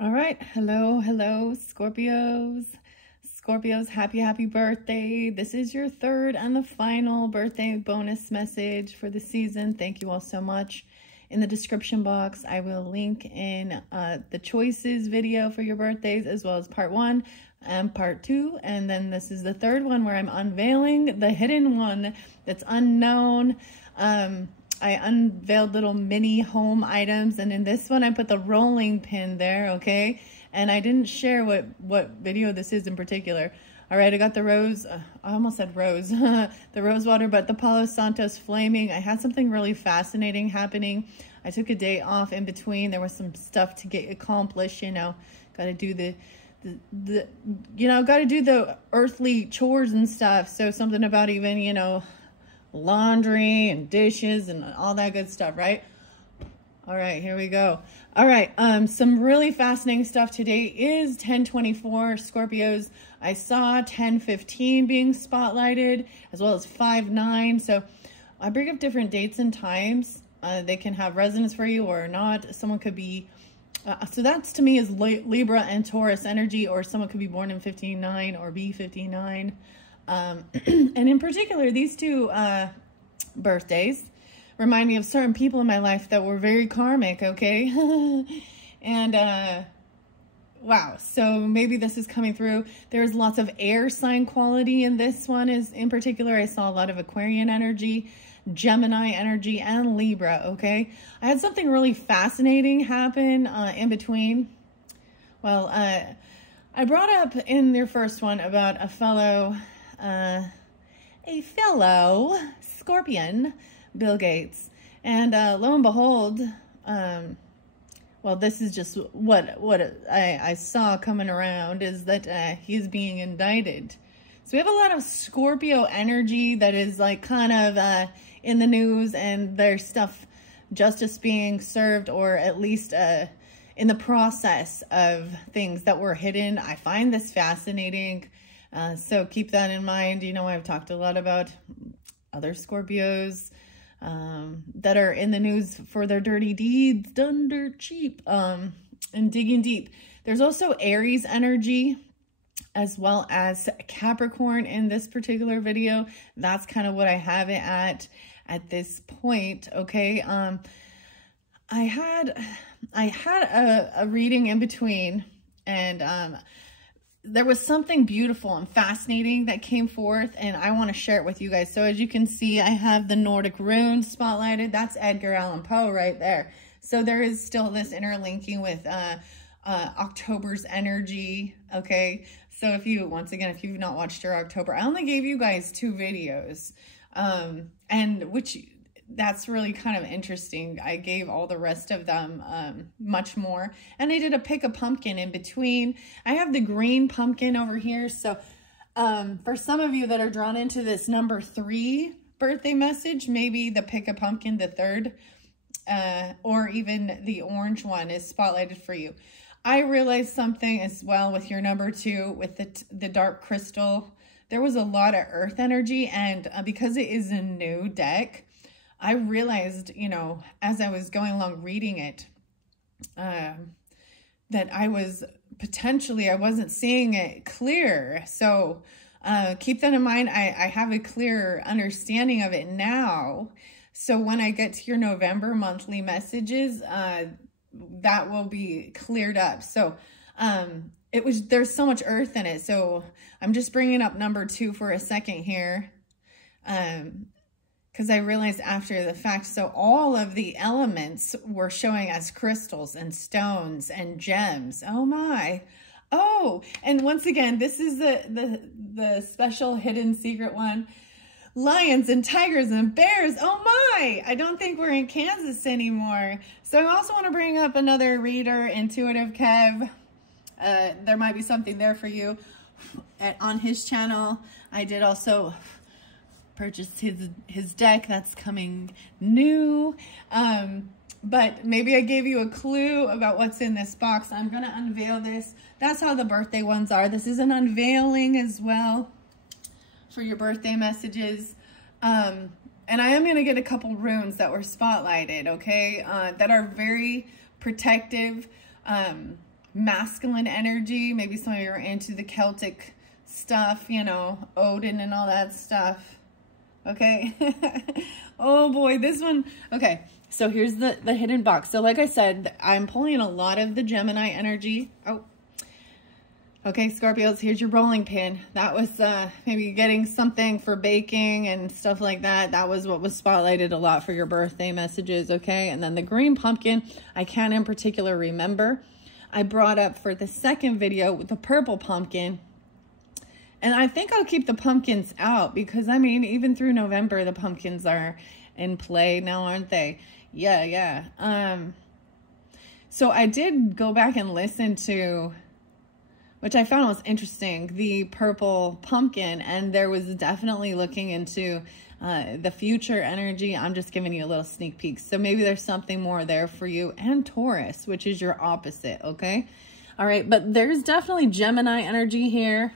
All right. Hello, Scorpios. Scorpios, happy birthday. This is your third and the final birthday bonus message for the season. Thank you all so much. In the description box, I will link in the choices video for your birthdays, as well as part 1 and part 2. And then this is the third one where I'm unveiling the hidden one that's unknown. I unveiled little mini home items, and in this one I put the rolling pin there, okay? And I didn't share what video this is in particular. All right, I got the rose, I almost said rose, the rose water, but the Palo Santos flaming. I had something really fascinating happening. I took a day off in between. There was some stuff to get accomplished, you know, got to do got to do the earthly chores and stuff. So something about even, you know, laundry and dishes and all that good stuff, right? All right, here we go. All right, some really fascinating stuff today is 1024 Scorpios. I saw 1015 being spotlighted, as well as 59. So I bring up different dates and times. They can have resonance for you or not. Someone could be, so that's to me is Libra and Taurus energy, or someone could be born in 59 or be 59. And in particular, these two birthdays remind me of certain people in my life that were very karmic, okay? And wow, so maybe this is coming through. There's lots of air sign quality in this one. Is in particular, I saw a lot of Aquarian energy, Gemini energy, and Libra, okay? I had something really fascinating happen in between. Well, I brought up in your first one about a fellow Scorpion, Bill Gates, and lo and behold, well, this is just what I saw coming around, is that he's being indicted. So we have a lot of Scorpio energy that is like kind of in the news, and there's stuff, justice being served, or at least in the process of things that were hidden. I find this fascinating. So keep that in mind. You know, I've talked a lot about other Scorpios that are in the news for their dirty deeds done dirt cheap, and digging deep. There's also Aries energy, as well as Capricorn in this particular video. That's kind of what I have it at this point, okay? I had a reading in between, and there was something beautiful and fascinating that came forth, and I want to share it with you guys. So as you can see, I have the Nordic runes spotlighted. That's Edgar Allan Poe right there. So there is still this interlinking with October's energy, okay? So if you, once again, if you've not watched your October, I only gave you guys 2 videos, and which that's really kind of interesting. I gave all the rest of them much more, and I did a pick a pumpkin in between. I have the green pumpkin over here. So for some of you that are drawn into this number 3 birthday message, maybe the pick a pumpkin, the 3rd, or even the orange one is spotlighted for you. I realized something as well with your number 2, with the dark crystal. There was a lot of earth energy, and because it is a new deck, I realized, you know, as I was going along reading it, that I wasn't seeing it clear. So keep that in mind. I have a clearer understanding of it now. So when I get to your November monthly messages, that will be cleared up. So there's so much earth in it. So I'm just bringing up number 2 for a second here. Because I realized after the fact, so all of the elements were showing as crystals and stones and gems. Oh my. Oh, and once again, this is the special hidden secret one. Lions and tigers and bears. Oh my. I don't think we're in Kansas anymore. So I also want to bring up another reader, Intuitive Kev. There might be something there for you on his channel. I did also purchased his deck that's coming new, but maybe I gave you a clue about what's in this box. I'm gonna unveil this. That's how the birthday ones are. This is an unveiling as well for your birthday messages, and I am gonna get a couple runes that were spotlighted, okay, that are very protective. masculine energy. Maybe some of you are into the Celtic stuff, you know, Odin and all that stuff. Okay. Oh boy, this one. Okay. So here's the hidden box. So like I said, I'm pulling a lot of the Gemini energy. Oh, okay, Scorpios, here's your rolling pin. That was maybe getting something for baking and stuff like that. That was what was spotlighted a lot for your birthday messages, okay? And then the green pumpkin, I can't in particular remember. I brought up for the second video with the purple pumpkin. And I think I'll keep the pumpkins out because, I mean, even through November, the pumpkins are in play now, aren't they? Yeah. So I did go back and listen to, which I found was interesting, the purple pumpkin, and there was definitely looking into the future energy. I'm just giving you a little sneak peek. So maybe there's something more there for you, and Taurus, which is your opposite, okay? All right, but there's definitely Gemini energy here.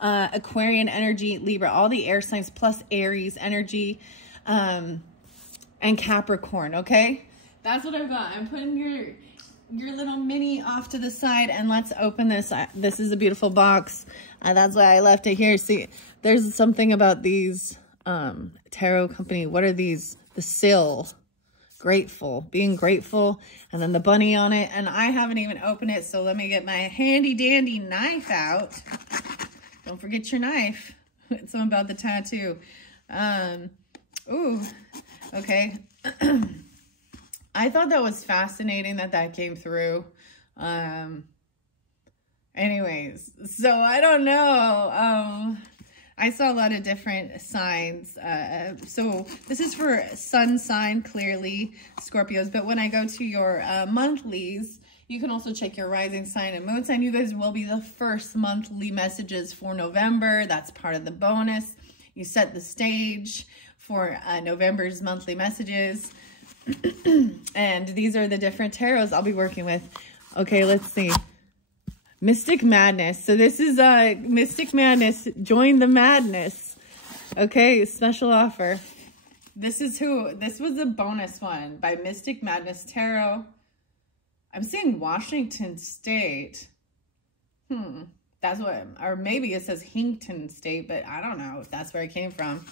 Aquarian energy, Libra, all the air signs plus Aries energy, and Capricorn, okay? That's what I've got. I'm putting your little mini off to the side, and let's open this. This is a beautiful box. That's why I left it here. See, there's something about these tarot company. What are these? The sill. Grateful, being grateful, and then the bunny on it. And I haven't even opened it, so let me get my handy dandy knife out. Don't forget your knife. It's something about the tattoo. Ooh, okay. I thought that was fascinating that came through. Anyways, so I don't know. I saw a lot of different signs. So this is for sun sign, clearly, Scorpios. But when I go to your monthlies, you can also check your rising sign and moon sign. You guys will be the first monthly messages for November. That's part of the bonus. You set the stage for November's monthly messages. And these are the different tarots I'll be working with. Okay, let's see. Mystic Madness. So this is Mystic Madness. Join the madness. Okay, special offer. This is who. This was a bonus one by Mystic Madness Tarot. I'm seeing Washington State. That's what, or maybe it says Hinkton State, but I don't know if that's where it came from.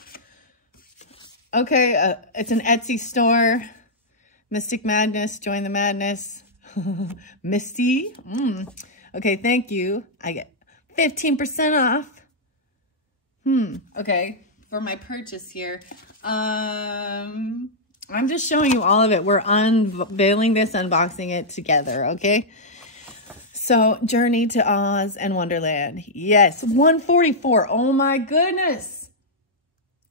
Okay, it's an Etsy store. Mystic Madness, join the madness. Misty. Okay, thank you. I get 15% off. Okay, for my purchase here. I'm just showing you all of it. We're unveiling this, unboxing it together, okay? So, Journey to Oz and Wonderland. Yes, 144. Oh my goodness.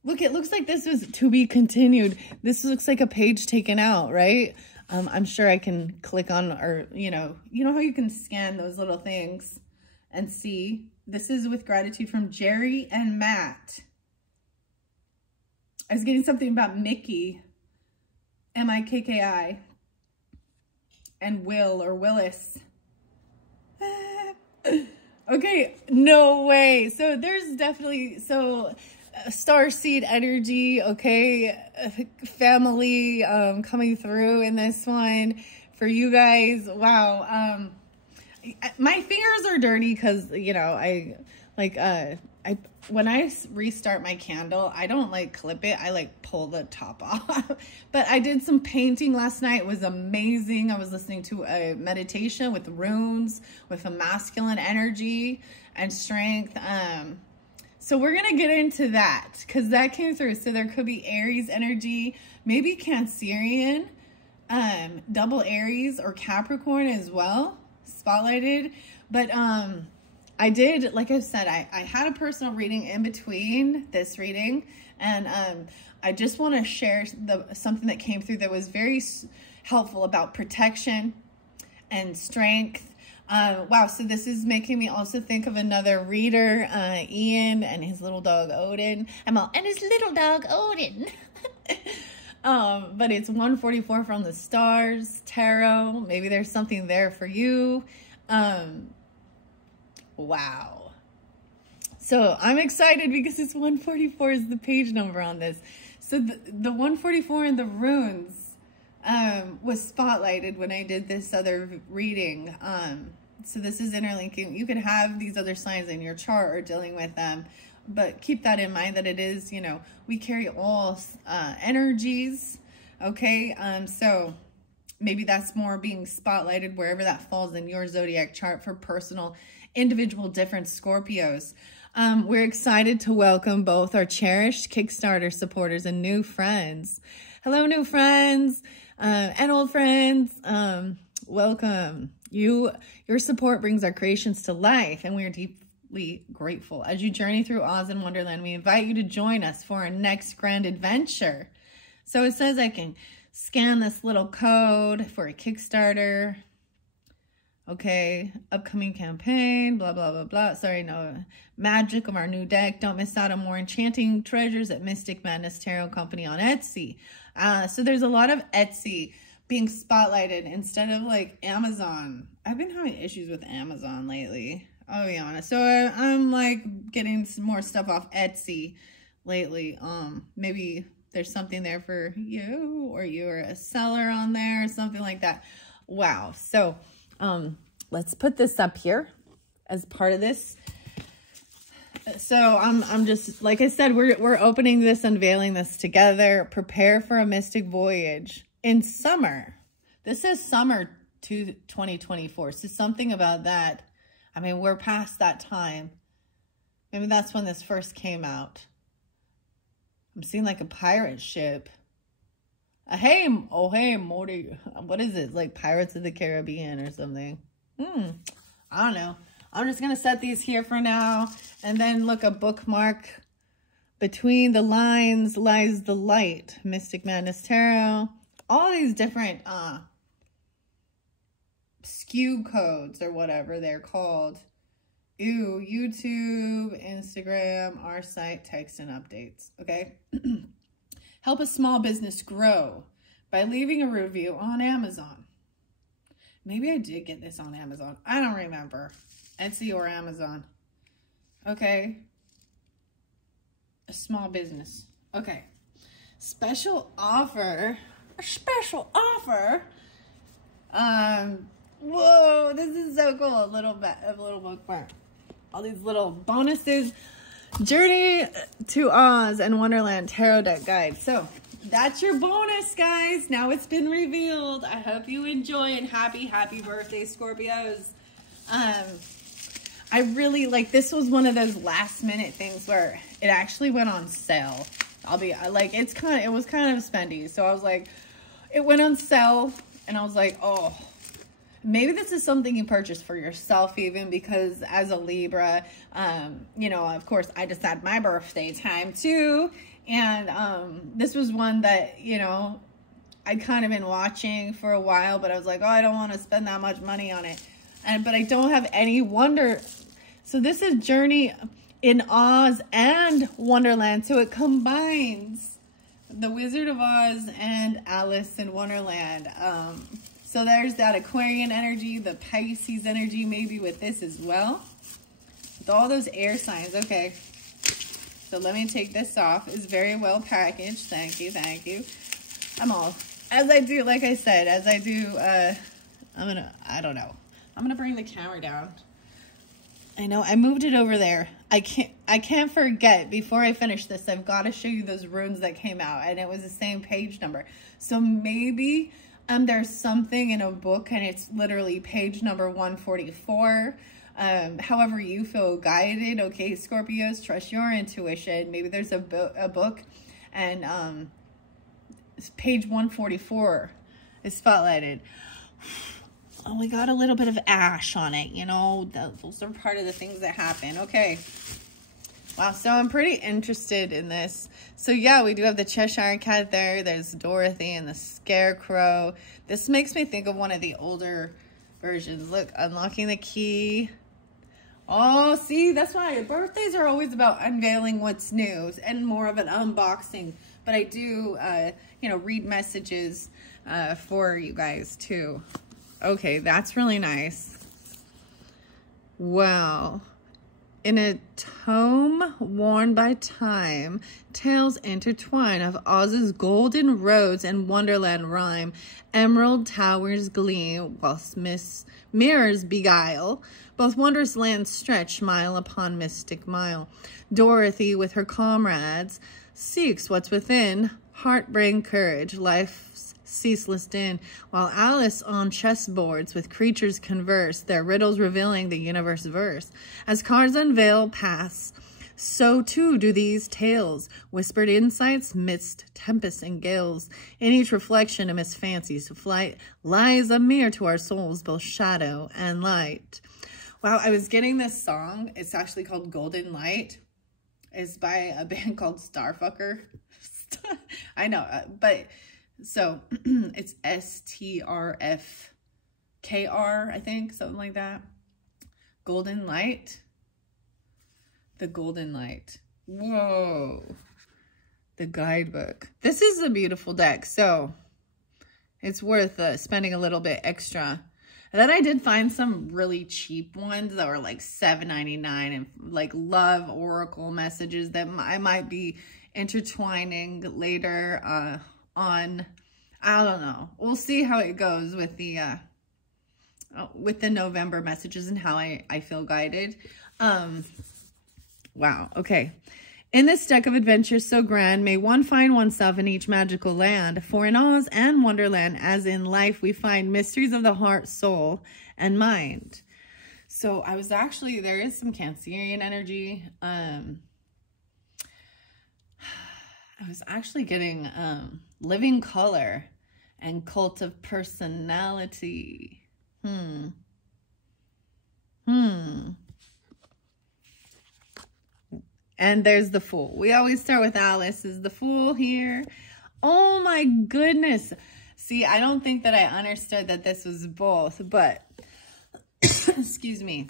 Look, it looks like this was to be continued. This looks like a page taken out, right? I'm sure I can click on, or, you know how you can scan those little things and see. This is with gratitude from Jerry and Matt. I was getting something about Mickey. M-I-K-K-I. And Will or Willis. Okay, no way. So there's definitely, starseed energy, okay, family coming through in this one for you guys. Wow. My fingers are dirty because, you know, when I restart my candle, I don't like clip it. I like pull the top off. But I did some painting last night. It was amazing. I was listening to a meditation with runes, with a masculine energy and strength. So we're going to get into that because that came through. So there could be Aries energy, maybe Cancerian, double Aries or Capricorn as well, spotlighted. But I did, like I said, I had a personal reading in between this reading, and I just want to share something that came through that was very helpful about protection and strength. Wow, so this is making me also think of another reader, Ian, and his little dog Odin. And his little dog Odin. But it's 144 from the stars, tarot. Maybe there's something there for you. Wow. So I'm excited because it's 144 is the page number on this. So the 144 in the runes, was spotlighted when I did this other reading. So this is interlinking. You could have these other signs in your chart or dealing with them, but keep that in mind that it is, you know, we carry all energies, okay? So maybe that's more being spotlighted wherever that falls in your zodiac chart for personal, individual, different Scorpios. We're excited to welcome both our cherished Kickstarter supporters and new friends. Hello, new friends and old friends. Welcome. Your support brings our creations to life, and we are deeply grateful. As you journey through Oz and Wonderland, we invite you to join us for our next grand adventure. So it says I can scan this little code for a Kickstarter. Okay, upcoming campaign, blah, blah, blah, blah. Sorry, no. Magic of our new deck. Don't miss out on more enchanting treasures at Mystic Madness Tarot Company on Etsy. So there's a lot of Etsy being spotlighted instead of like Amazon. I've been having issues with Amazon lately, I'll be honest. So I'm like getting some more stuff off Etsy lately. Maybe there's something there for you, or you're a seller on there or something like that. Wow. So let's put this up here as part of this. So I'm just, like I said, we're opening this, unveiling this together. Prepare for a mystic voyage in summer. This is summer 2024. So something about that. I mean, we're past that time. Maybe that's when this first came out. I'm seeing like a pirate ship. Hey, Morty. What is it? Like Pirates of the Caribbean or something? I don't know. I'm just going to set these here for now. And then look, a bookmark. Between the lines lies the light. Mystic Madness Tarot. All these different SKU codes or whatever they're called. Ooh, YouTube, Instagram, our site, text, and updates. Okay. Help a small business grow by leaving a review on Amazon. Maybe I did get this on Amazon. I don't remember. Etsy or Amazon. Okay. A small business. Okay. Special offer. A special offer. Whoa, this is so cool. A little bookmark. All these little bonuses. Journey to Oz and Wonderland Tarot Deck Guide. So that's your bonus, guys. Now it's been revealed. I hope you enjoy, and happy birthday, Scorpios. I really like, this was one of those last minute things where it actually went on sale. I'll be like, it was kind of spendy. So I was like, it went on sale and I was like, oh, maybe this is something you purchase for yourself even, because as a Libra, you know, of course I just had my birthday time too. And this was one that, you know, I'd kind of been watching for a while, but I was like, oh, I don't want to spend that much money on it. But I don't have any wonder. So this is Journey in Oz and Wonderland. So it combines the Wizard of Oz and Alice in Wonderland. So there's that Aquarian energy, the Pisces energy maybe with this as well. With all those air signs. Okay. So let me take this off. It's very well packaged. Thank you. Thank you. I'm all, as I do, like I said, as I do, I don't know. I'm going to bring the camera down. I know I moved it over there. I can't forget, before I finish this, I've got to show you those runes that came out, and it was the same page number. So maybe there's something in a book and it's literally page number 144. However you feel guided. Okay, Scorpios, trust your intuition. Maybe there's a book and page 144 is spotlighted. Oh, we got a little bit of ash on it, you know, those are part of the things that happen. Okay. Wow, so I'm pretty interested in this. So yeah, we do have the Cheshire Cat there. There's Dorothy and the Scarecrow. This makes me think of one of the older versions. Look, unlocking the key. Oh, see, that's why birthdays are always about unveiling what's new and more of an unboxing. But I do, you know, read messages for you guys too. Okay, that's really nice. Wow. In a tome worn by time, tales intertwine of Oz's golden roads and wonderland rhyme. Emerald towers gleam, whilst mirrors beguile. Both wondrous lands stretch mile upon mystic mile. Dorothy, with her comrades, seeks what's within. Heart, brain, courage, life's ceaseless din. While Alice on chessboards with creatures converse, their riddles revealing the universe verse. As cards unveil pass, so too do these tales, whispered insights midst tempests and gales. In each reflection amidst fancy's flight lies a mirror to our souls, both shadow and light. Wow, I was getting this song. It's actually called Golden Light. It's by a band called Starfucker. I know, but so it's STRFKR, I think, something like that. Golden Light. The Golden Light. Whoa. The guidebook. This is a beautiful deck, so it's worth spending a little bit extra. And then I did find some really cheap ones that were like $7.99 and like love oracle messages that I might be intertwining later on. I don't know. We'll see how it goes with the November messages and how I feel guided. Wow. Okay. In this deck of adventures so grand, may one find oneself in each magical land. For in Oz and Wonderland, as in life, we find mysteries of the heart, soul, and mind. So I was actually, there is some Cancerian energy. I was actually getting living color and cult of personality. And there's the Fool. We always start with Alice. Is the Fool here? Oh my goodness. See, I don't think that I understood that this was both, but excuse me.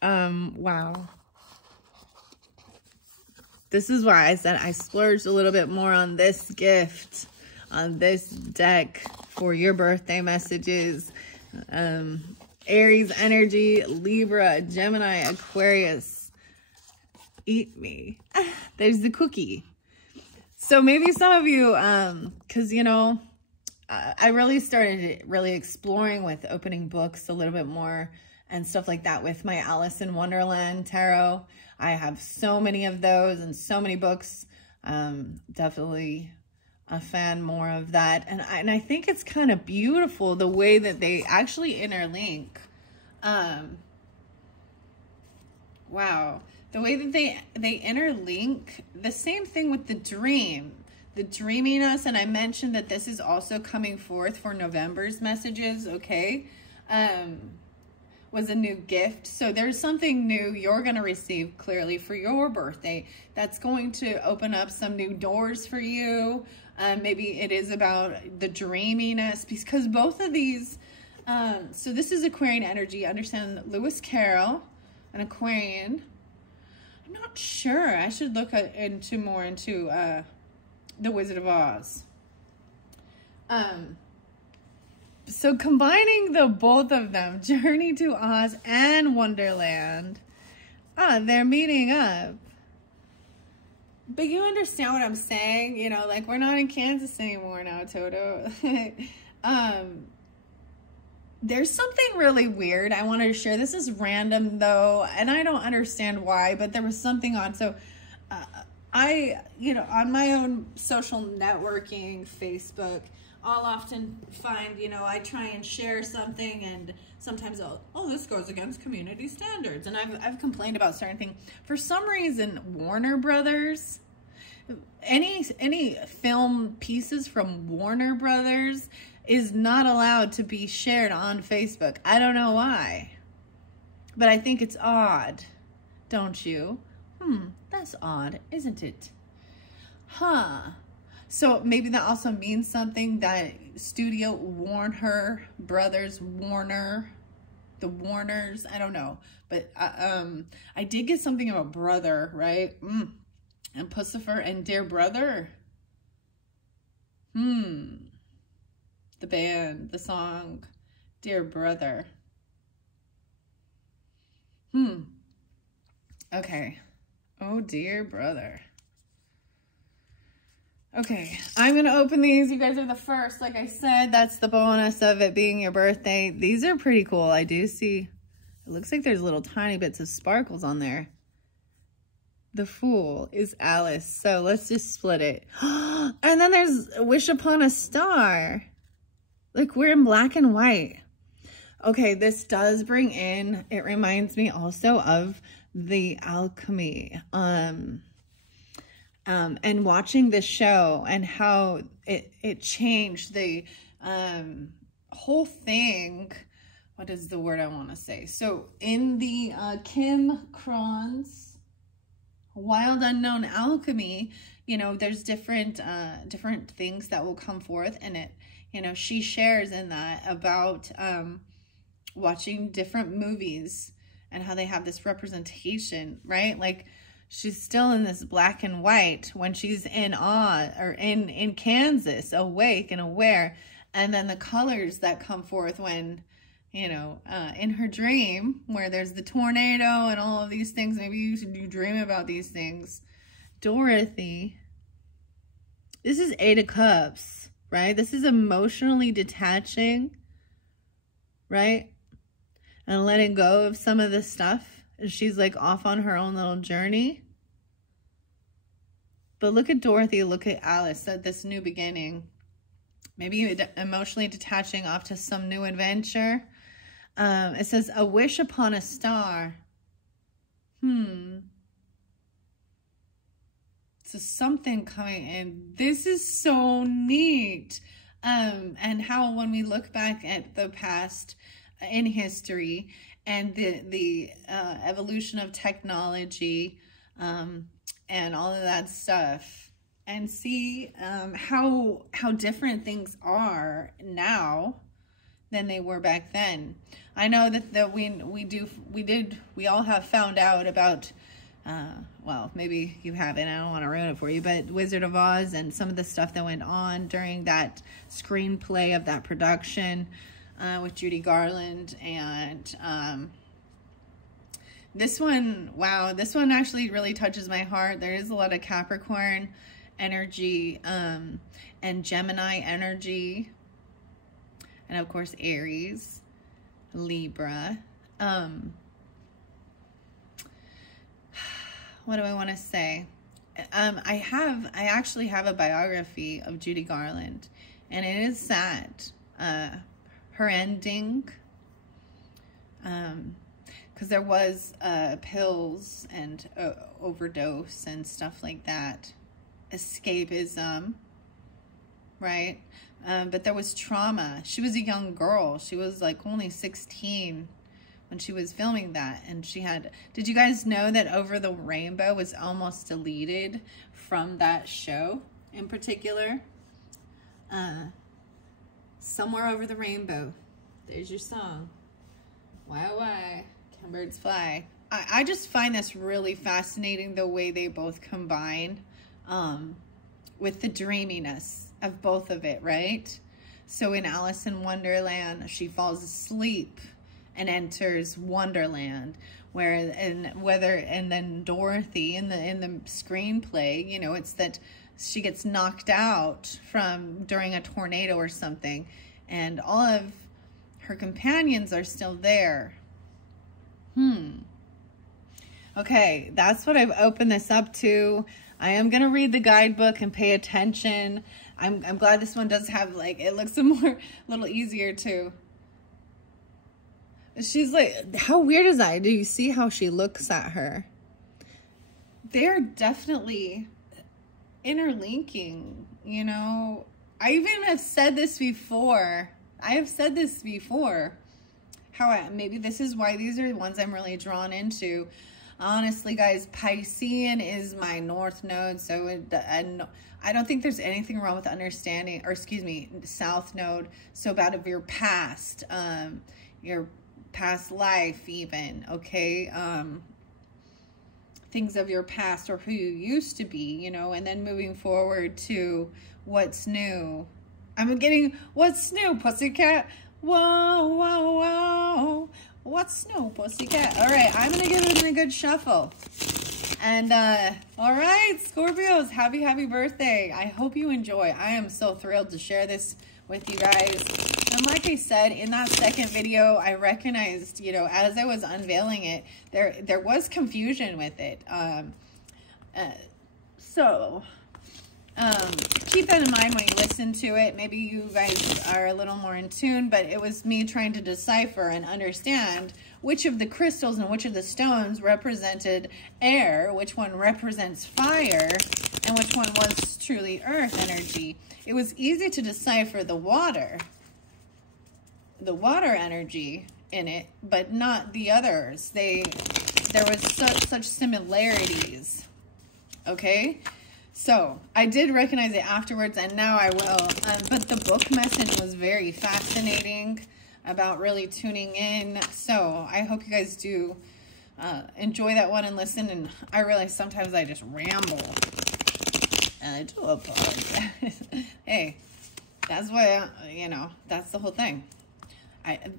Wow. This is why I said I splurged a little bit more on this gift, on this deck for your birthday messages. Aries energy, Libra, Gemini, Aquarius. Eat me. There's the cookie. So maybe some of you, because, you know, I really started exploring with opening books a little bit more and stuff like that with my Alice in Wonderland tarot. I have so many of those and so many books. Definitely a fan more of that. And I think it's kind of beautiful the way that they actually interlink. Wow. The way that they interlink, the same thing with the dream, the dreaminess. And I mentioned that this is also coming forth for November's messages, okay? Was a new gift. So there's something new you're going to receive clearly for your birthday that's going to open up some new doors for you. Maybe it is about the dreaminess, because both of these, so this is Aquarian energy. Understand Lewis Carroll, an Aquarian. I'm not sure. I should look more into The Wizard of Oz. So combining the both of them, Journey to Oz and Wonderland, they're meeting up. But you understand what I'm saying? You know, like, we're not in Kansas anymore now, Toto. There's something really weird I wanted to share. This is random, though, and I don't understand why, but there was something on. So you know, on my own social networking, Facebook, I'll often find, you know, I try and share something, and sometimes oh, this goes against community standards. And I've complained about certain things. For some reason, Warner Brothers, any film pieces from Warner Brothers is not allowed to be shared on Facebook. I don't know why, but I think it's odd, don't you? That's odd, isn't it? So maybe that also means something, that studio Warner Brothers, Warner, the Warners, I don't know. But I did get something about brother, right? And Pussifer and Dear Brother. The band, the song, Dear Brother. Okay. Oh, dear brother. Okay, I'm going to open these. You guys are the first. Like I said, that's the bonus of it being your birthday. These are pretty cool. I do see, it looks like there's little tiny bits of sparkles on there. The Fool is Alice. So let's just split it. And then there's Wish Upon a Star. Like, we're in black and white. Okay, this does bring in, it reminds me also of the alchemy. And watching this show and how it changed the whole thing. What is the word I want to say? So in the Kim Cron's Wild Unknown Alchemy, you know, there's different things that will come forth, and it, you know, she shares in that about watching different movies and how they have this representation, right? Like, she's still in this black and white when she's in awe, or in Kansas, awake and aware. And then the colors that come forth when, you know, in her dream, where there's the tornado and all of these things. Maybe you dream about these things. Dorothy. This is 8 of Cups, right? This is emotionally detaching, right? And letting go of some of this stuff. She's like off on her own little journey. But look at Dorothy, look at Alice at this new beginning. Maybe emotionally detaching off to some new adventure. It says, a wish upon a star. So something coming in. This is so neat. And how when we look back at the past in history and the evolution of technology, and all of that stuff, and see how different things are now than they were back then. I know that we all have found out about well, maybe you haven't, I don't want to ruin it for you, but Wizard of Oz and some of the stuff that went on during that screenplay of that production with Judy Garland. And this one, wow, this one actually really touches my heart. There is a lot of Capricorn energy and Gemini energy, and of course Aries, Libra. What do I want to say? I actually have a biography of Judy Garland, and it is sad. Her ending, because there was pills and overdose and stuff like that, escapism, right? But there was trauma. She was a young girl. She was like only 16 when she was filming that, and she had, did you guys know that Over the Rainbow was almost deleted from that show in particular? Somewhere Over the Rainbow. There's your song. Why can birds fly? I just find this really fascinating, the way they both combine with the dreaminess of both of it, right? So in Alice in Wonderland, she falls asleep and enters Wonderland, and then Dorothy in the screenplay, you know, it's that she gets knocked out during a tornado or something, and all of her companions are still there. Okay, that's what I've opened this up to. I am gonna read the guidebook and pay attention. I'm glad this one does have, like, it looks a little easier too. She's like, how weird is that? Do you see how she looks at her? They're definitely interlinking, you know. I even have said this before. How maybe this is why these are the ones I'm really drawn into. Honestly, guys, Piscean is my North Node, so I don't think there's anything wrong with understanding, or excuse me, South Node, so about of your past life even, okay? Things of your past, or who you used to be, you know, and then moving forward to what's new. I'm getting what's new, pussycat. Whoa, whoa, whoa, What's new, pussycat? All right, I'm gonna give it a good shuffle. And all right, Scorpios, happy birthday. I hope you enjoy. I am so thrilled to share this with you guys. And like I said, in that second video, I recognized, you know, as I was unveiling it, there was confusion with it. Keep that in mind when you listen to it. Maybe you guys are a little more in tune, but it was me trying to decipher and understand which of the crystals and which of the stones represented air, which one represents fire, and which one was truly earth energy. It was easy to decipher the water energy in it, but not the others. There was such similarities. Okay, so I did recognize it afterwards, and now I will. But the book message was very fascinating about really tuning in. So I hope you guys do enjoy that one and listen. And I realize sometimes I just ramble, and I do apologize. Hey, that's what, you know, that's the whole thing.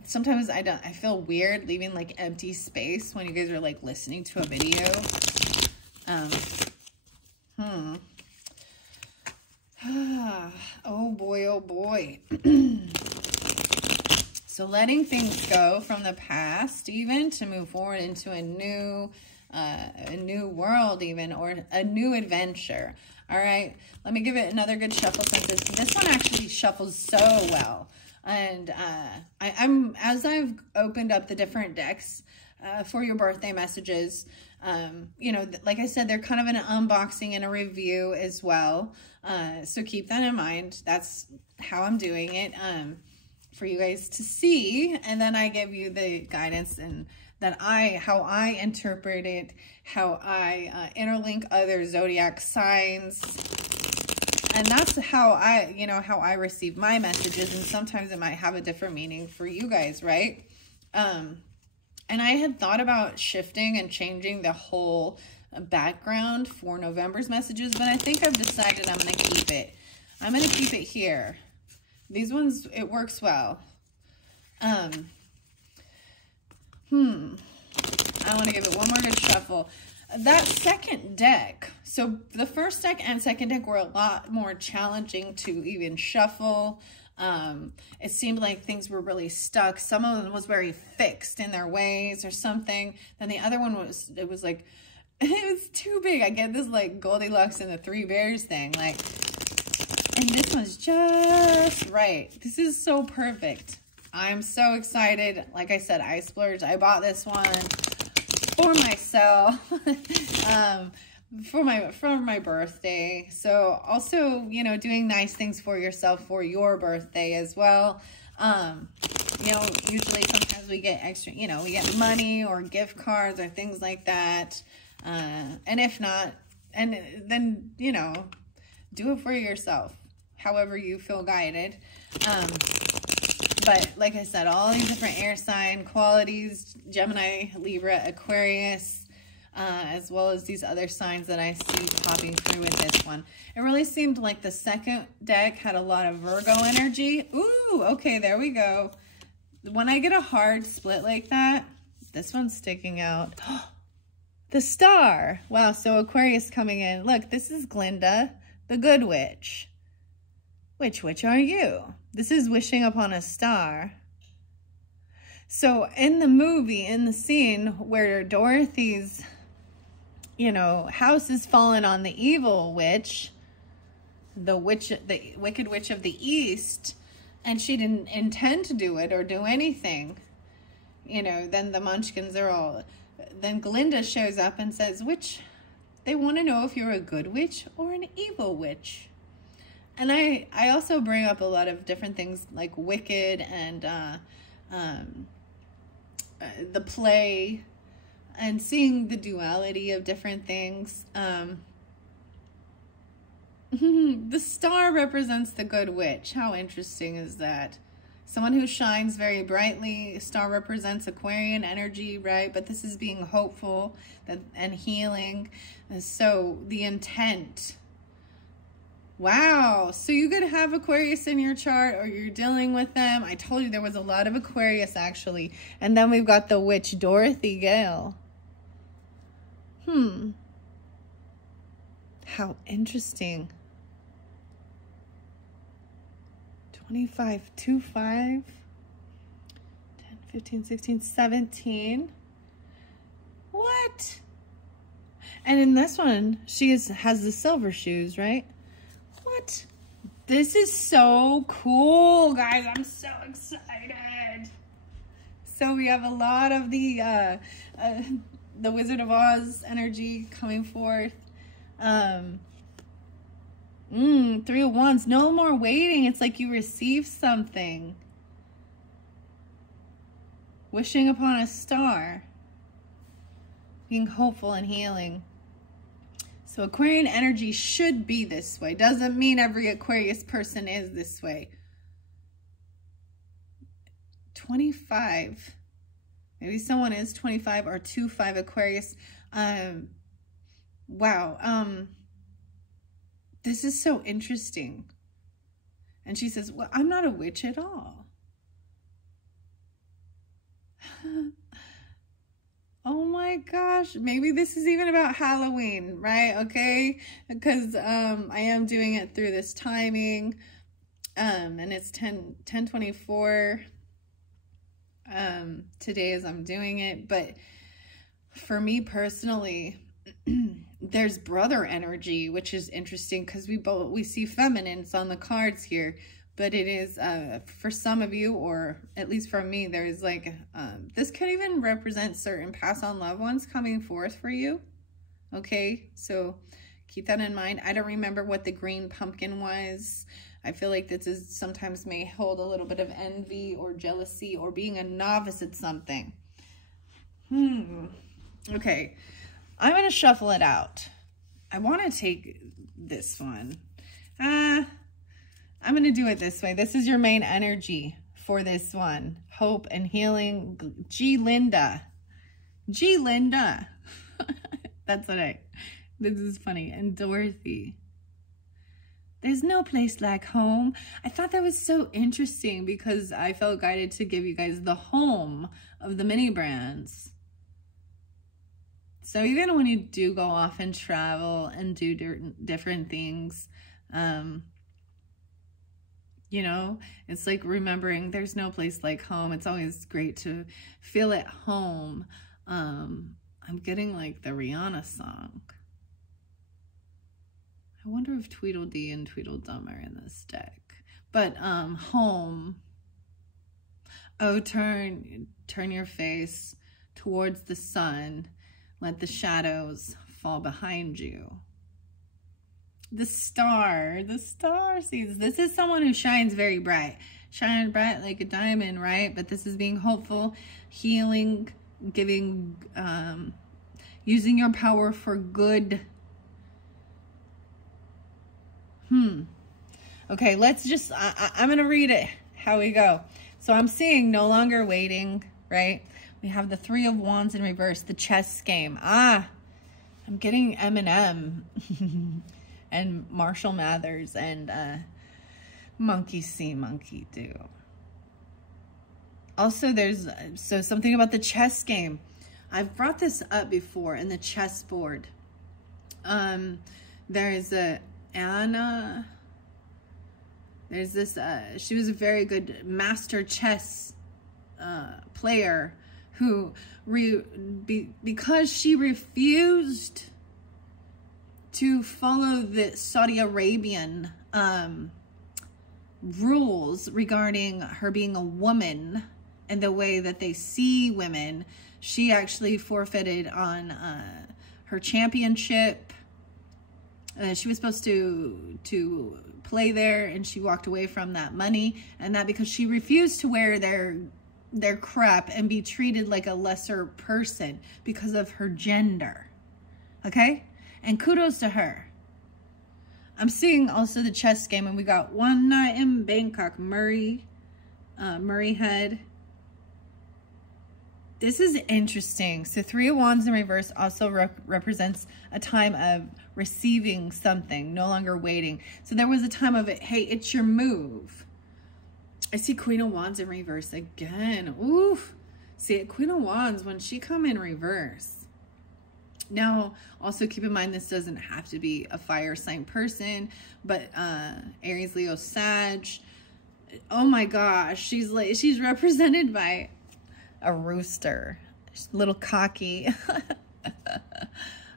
Sometimes I feel weird leaving like empty space when you guys are like listening to a video. Oh boy, oh boy. So letting things go from the past even to move forward into a new world even, or a new adventure. All right, let me give it another good shuffle since this one actually shuffles so well. And as I've opened up the different decks for your birthday messages, you know, like I said, they're kind of an unboxing and a review as well. So keep that in mind. That's how I'm doing it, for you guys to see. And then I give you the guidance and how I interpret it, how I interlink other zodiac signs. And that's how I receive my messages. And sometimes it might have a different meaning for you guys, right? And I had thought about shifting and changing the whole background for November's messages, but I think I've decided I'm going to keep it. I'm going to keep it here. These ones, it works well. I want to give it one more good shuffle. That second deck, so the first deck and second deck were a lot more challenging to even shuffle. It seemed like things were really stuck. Some of them was very fixed in their ways or something. Then the other one was, it was too big. I get this like Goldilocks and the Three Bears thing, like, and this one's just right. This is so perfect. I'm so excited. Like I said, I splurged. I bought this one for myself, for my birthday. So also, you know, doing nice things for yourself for your birthday as well. You know, usually sometimes we get extra, you know, we get money or gift cards or things like that. And if not, and then, you know, do it for yourself, however you feel guided. But like I said, all these different air sign qualities, Gemini, Libra, Aquarius, as well as these other signs that I see popping through with this one. It really seemed like the second deck had a lot of Virgo energy. Ooh, okay, there we go. When I get a hard split like that, this one's sticking out. The star. Wow, so Aquarius coming in. Look, this is Glinda, the good witch. Which witch are you? This is wishing upon a star. So in the movie, in the scene where Dorothy's, you know, house is fallen on the evil witch, the wicked witch of the East, and she didn't intend to do it or do anything, you know, then the Munchkins are all, then Glinda shows up and says, they want to know if you're a good witch or an evil witch. And I also bring up a lot of different things like Wicked and the play, and seeing the duality of different things. The star represents the good witch. How interesting is that? Someone who shines very brightly. Star represents Aquarian energy, right? But this is being hopeful and healing. And so the intent Wow. So you could have Aquarius in your chart, or you're dealing with them. I told you there was a lot of Aquarius, actually. And then we've got the witch, Dorothy Gale. How interesting. 25, 2, 5, 10, 15, 16, 17. What? And in this one, she has the silver shoes, right? What? This is so cool, guys. I'm so excited. So we have a lot of the Wizard of Oz energy coming forth. 3 of Wands. No more waiting. It's like you receive something. Wishing upon a star. Being hopeful and healing. So Aquarian energy should be this way. Doesn't mean every Aquarius person is this way. 25. Maybe someone is 25 or 2-5 Aquarius. Wow. This is so interesting. And she says, well, I'm not a witch at all. Oh my gosh. Maybe this is even about Halloween, right? Okay. Because I am doing it through this timing. And it's 10:24 today as I'm doing it. But for me personally, there's brother energy, which is interesting because we see feminines on the cards here, but it is for some of you, or at least for me, there's like this could even represent certain past on loved ones coming forth for you. Okay, so keep that in mind. I don't remember what the green pumpkin was. I feel like this is sometimes may hold a little bit of envy or jealousy or being a novice at something. Okay. I'm going to shuffle it out. I want to take this one. I'm going to do it this way. This is your main energy for this one. Hope and healing. G. Linda. G. Linda. That's what this is funny. And Dorothy. There's no place like home. I thought that was so interesting because I felt guided to give you guys the home of the mini brands. So even when you do go off and travel and do different things, you know, it's like remembering there's no place like home. It's always great to feel at home. I'm getting like the Rihanna song. I wonder if Tweedledee and Tweedledum are in this deck. But home. Oh, turn your face towards the sun. Let the shadows fall behind you. The star sees. This is someone who shines very bright. Shine bright like a diamond, right? But this is being hopeful, healing, giving, using your power for good. Okay, let's just, I'm going to read it, how we go. So I'm seeing no longer waiting, right? We have the 3 of Wands in reverse, the chess game. I'm getting Eminem and Marshall Mathers and Monkey See, Monkey Do. Also, there's something about the chess game. I've brought this up before in the chessboard. There's Anna. There's this, she was a very good master chess player who, because she refused to follow the Saudi Arabian rules regarding her being a woman and the way that they see women, she actually forfeited on her championship. She was supposed to play there, and she walked away from that money, and that because she refused to wear their crap and be treated like a lesser person because of her gender. Okay? And kudos to her. I'm seeing also the chess game, and we got One Night in Bangkok, Murray Head. This is interesting. So 3 of Wands in reverse also represents a time of receiving something, no longer waiting. So there was a time of it, hey, it's your move. I see Queen of Wands in reverse again. Oof. See, Queen of Wands, when she come in reverse. Now, also keep in mind, this doesn't have to be a fire sign person, but Aries, Leo, Sag. Oh my gosh, she's represented by a rooster. She's a little cocky.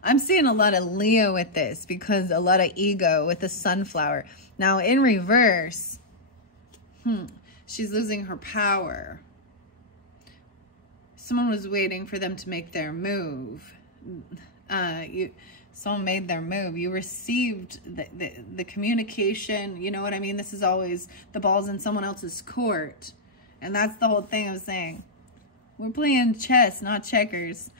I'm seeing a lot of Leo with this because a lot of ego with the sunflower. Now in reverse, she's losing her power. Someone was waiting for them to make their move. Someone made their move. You received the communication. You know what I mean? This is always the ball's in someone else's court. And that's the whole thing of saying, we're playing chess, not checkers.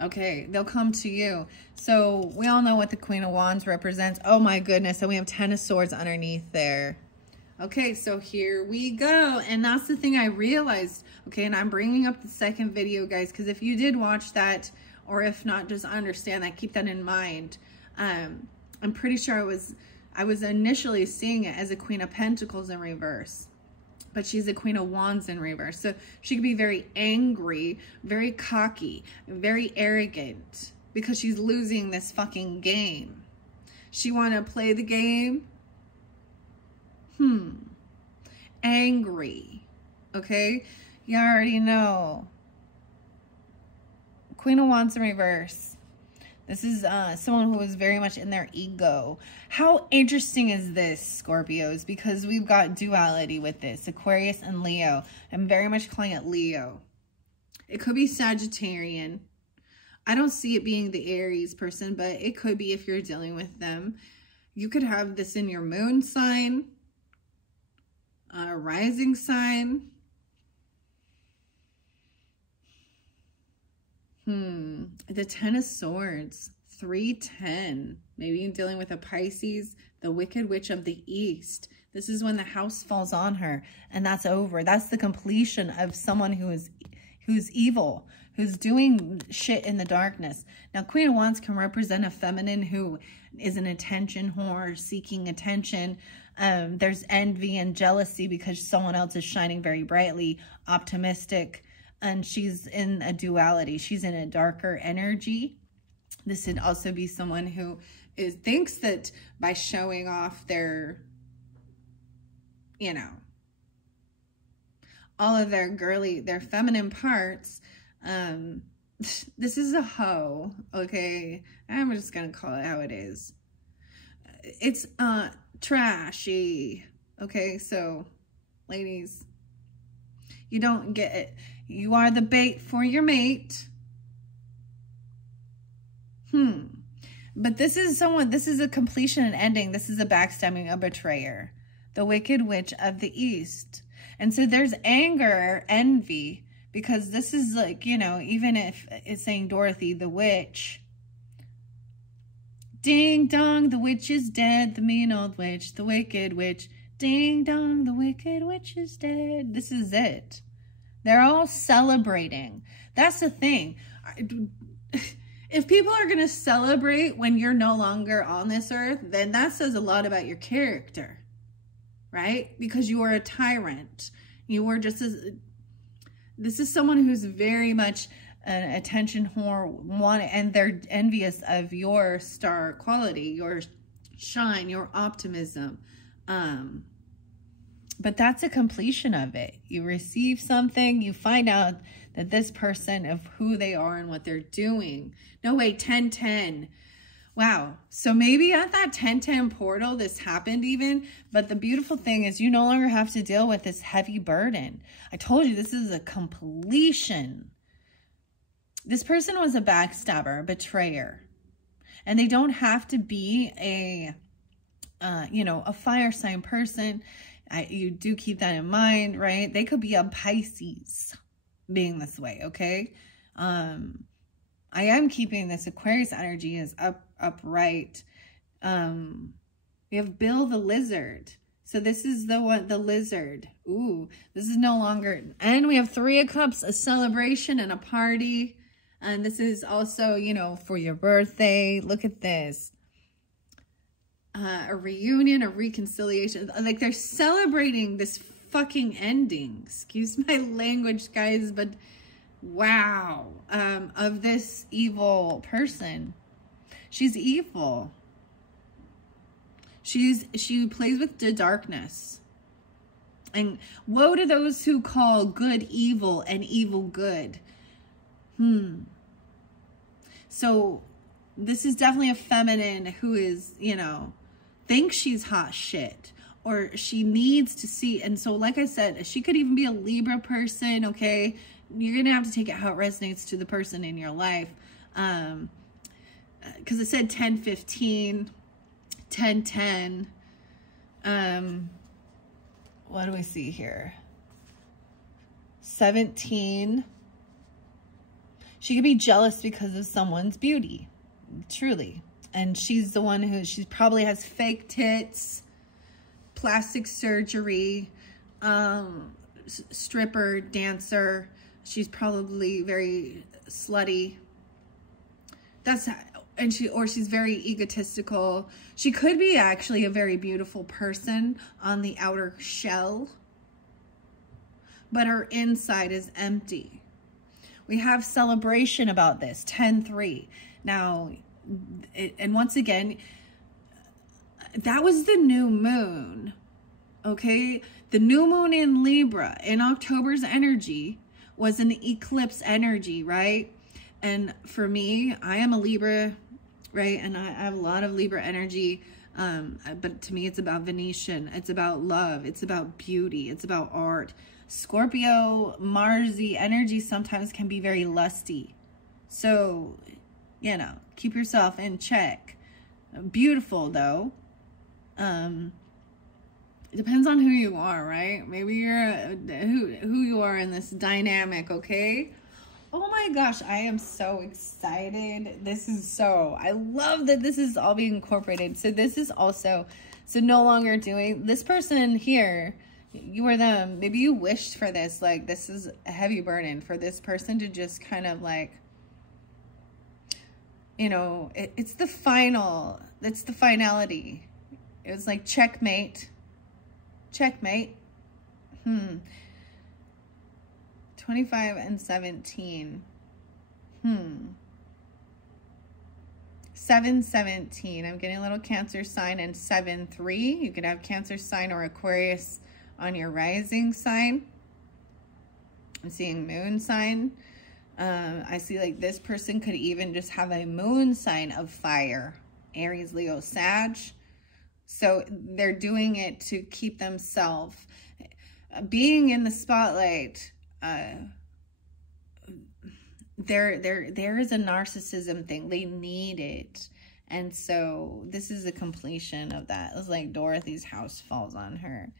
Okay, they'll come to you. So we all know what the Queen of Wands represents. Oh my goodness, and we have 10 of Swords underneath there. Okay, so here we go. And that's the thing I realized. Okay, and I'm bringing up the second video, guys, because if you did watch that, or if not, just understand that, keep that in mind. I'm pretty sure I was initially seeing it as a Queen of Pentacles in reverse, but she's a Queen of Wands in reverse. So she could be very angry, very cocky, very arrogant because she's losing this fucking game. She want to play the game. Angry. Okay? You already know. Queen of Wands in reverse. This is someone who is very much in their ego. How interesting is this, Scorpios? Because we've got duality with this. Aquarius and Leo. I'm very much calling it Leo. It could be Sagittarian. I don't see it being the Aries person, but it could be if you're dealing with them. You could have this in your moon sign, rising sign. The 10 of Swords, 310. Maybe you're dealing with a Pisces, the Wicked Witch of the East. This is when the house falls on her, and that's over. That's the completion of someone who's evil, who's doing shit in the darkness. Now, Queen of Wands can represent a feminine who is an attention whore, seeking attention. There's envy and jealousy because someone else is shining very brightly, optimistic. And she's in a duality. She's in a darker energy. This would also be someone who thinks that by showing off their, you know, all of their feminine parts. This is a hoe, okay? I'm just going to call it how it is. It's trashy, okay? So, ladies, you don't get it. You are the bait for your mate. But this is a completion and ending. This is a backstabbing, a betrayer. The Wicked Witch of the East. And so there's anger, envy, because this is like, you know, even if it's saying Dorothy, the witch. Ding dong, the witch is dead. The mean old witch, the Wicked Witch. Ding dong, the Wicked Witch is dead. This is it. They're all celebrating. That's the thing. If people are going to celebrate when you're no longer on this earth, then that says a lot about your character, right? Because you are a tyrant. You are just as... This is someone who's very much an attention whore, and they're envious of your star quality, your shine, your optimism. But that's a completion of it. You receive something, you find out that this person, of who they are and what they're doing. No, wait, 1010. Wow. So maybe at that 1010 portal, this happened even. But the beautiful thing is you no longer have to deal with this heavy burden. I told you this is a completion. This person was a backstabber, a betrayer. And they don't have to be a, a fire sign person. You do keep that in mind, right? They could be a Pisces being this way, okay? I am keeping this Aquarius energy is upright. We have Bill the Lizard. So this is the one, the lizard. Ooh, this is no longer, and we have 3 of Cups, a celebration and a party. And this is also, you know, for your birthday. Look at this. A reunion, a reconciliation. Like they're celebrating this fucking ending. Excuse my language, guys, but wow. Of this evil person. She's evil. She plays with the darkness. And woe to those who call good evil and evil good. So this is definitely a feminine who is, you know, thinks she's hot shit, or she needs to see. And so, like I said, she could even be a Libra person. Okay. You're going to have to take it how it resonates to the person in your life. Cause it said 10-15. 10-10. What do we see here? 17. She could be jealous because of someone's beauty, truly. And she's the one who, she probably has fake tits, plastic surgery, stripper, dancer. She's probably very slutty. That's, and she's very egotistical. She could be actually a very beautiful person on the outer shell, but her inside is empty. We have celebration about this, 10-3. Now, and once again, that was the new moon, okay? The new moon in Libra, in October's energy, was an eclipse energy, right? And for me, I am a Libra, right? And I have a lot of Libra energy. But to me, it's about Venetian. It's about love. It's about beauty. It's about art. Scorpio, Marsy energy sometimes can be very lusty. So, you know, keep yourself in check. Beautiful, though. It depends on who you are, right? Maybe you're who you are in this dynamic, okay? Oh my gosh, I am so excited. This is so, I love that this is all being incorporated. So this is also, so no longer doing, this person here, you or them, maybe you wished for this, like this is a heavy burden for this person to just kind of like, you know, it's the final, it's the finality. It was like checkmate, checkmate. 25 and 17. 7-17. I'm getting a little Cancer sign, and 7-3. You could have Cancer sign or Aquarius on your rising sign. I'm seeing moon sign. I see like this person could even just have a moon sign of fire. Aries, Leo, Sag. So they're doing it to keep themselves being in the spotlight. There is a narcissism thing. They need it. And so this is a completion of that. It was like Dorothy's house falls on her.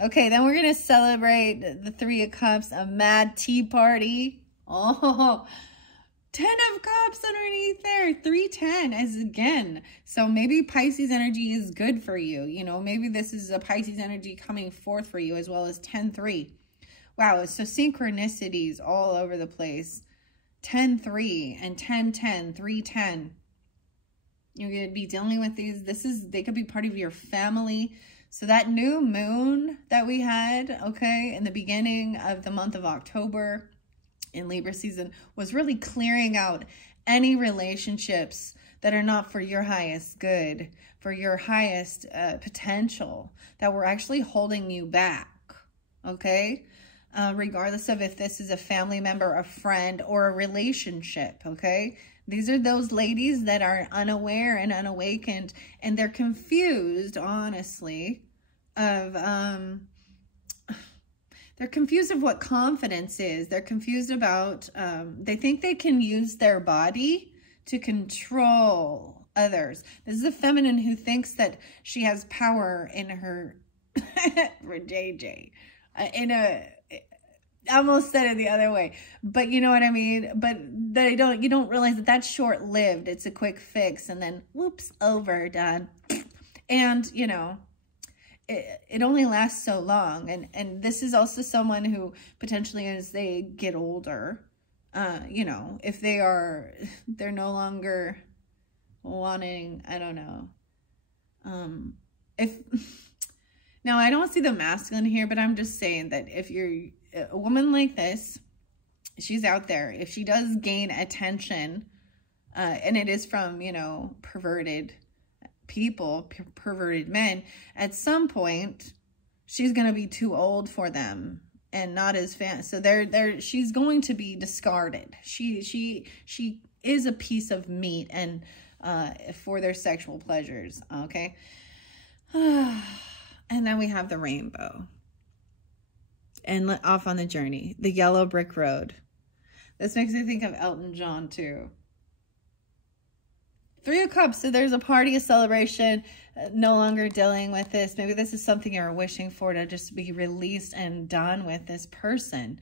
Okay, then we're going to celebrate the 3 of Cups, a mad tea party. Oh, 10 of Cups underneath there. 3-10 as again. So maybe Pisces energy is good for you. You know, maybe this is a Pisces energy coming forth for you, as well as 10-3. Wow, so synchronicities all over the place. 10-3 and 10-10, 3-10. You're going to be dealing with these. They could be part of your family. So that new moon that we had, okay, in the beginning of the month of October in Libra season was really clearing out any relationships that are not for your highest good, for your highest potential, that were actually holding you back, okay? Regardless of if this is a family member, a friend, or a relationship, okay? These are those ladies that are unaware and unawakened, and they're confused, honestly, of, they're confused of what confidence is. They're confused about, they think they can use their body to control others. This is a feminine who thinks that she has power in her, for JJ, I almost said it the other way, but you know what I mean? But you don't realize that that's short-lived. It's a quick fix, and then whoops, over, done. And, you know, it only lasts so long. And this is also someone who potentially, as they get older, you know, if they're no longer wanting, I don't know, now I don't see the masculine here, but I'm just saying that if you're a woman like this, she's out there, if she does gain attention, and it is from, you know, perverted people, perverted men, at some point she's going to be too old for them and not as fan. So she's going to be discarded. She is a piece of meat and for their sexual pleasures. Okay. And then we have the rainbow and off on the journey, the yellow brick road. This makes me think of Elton John too. 3 of Cups. So there's a party, a celebration, no longer dealing with this. Maybe this is something you're wishing for, to just be released and done with this person.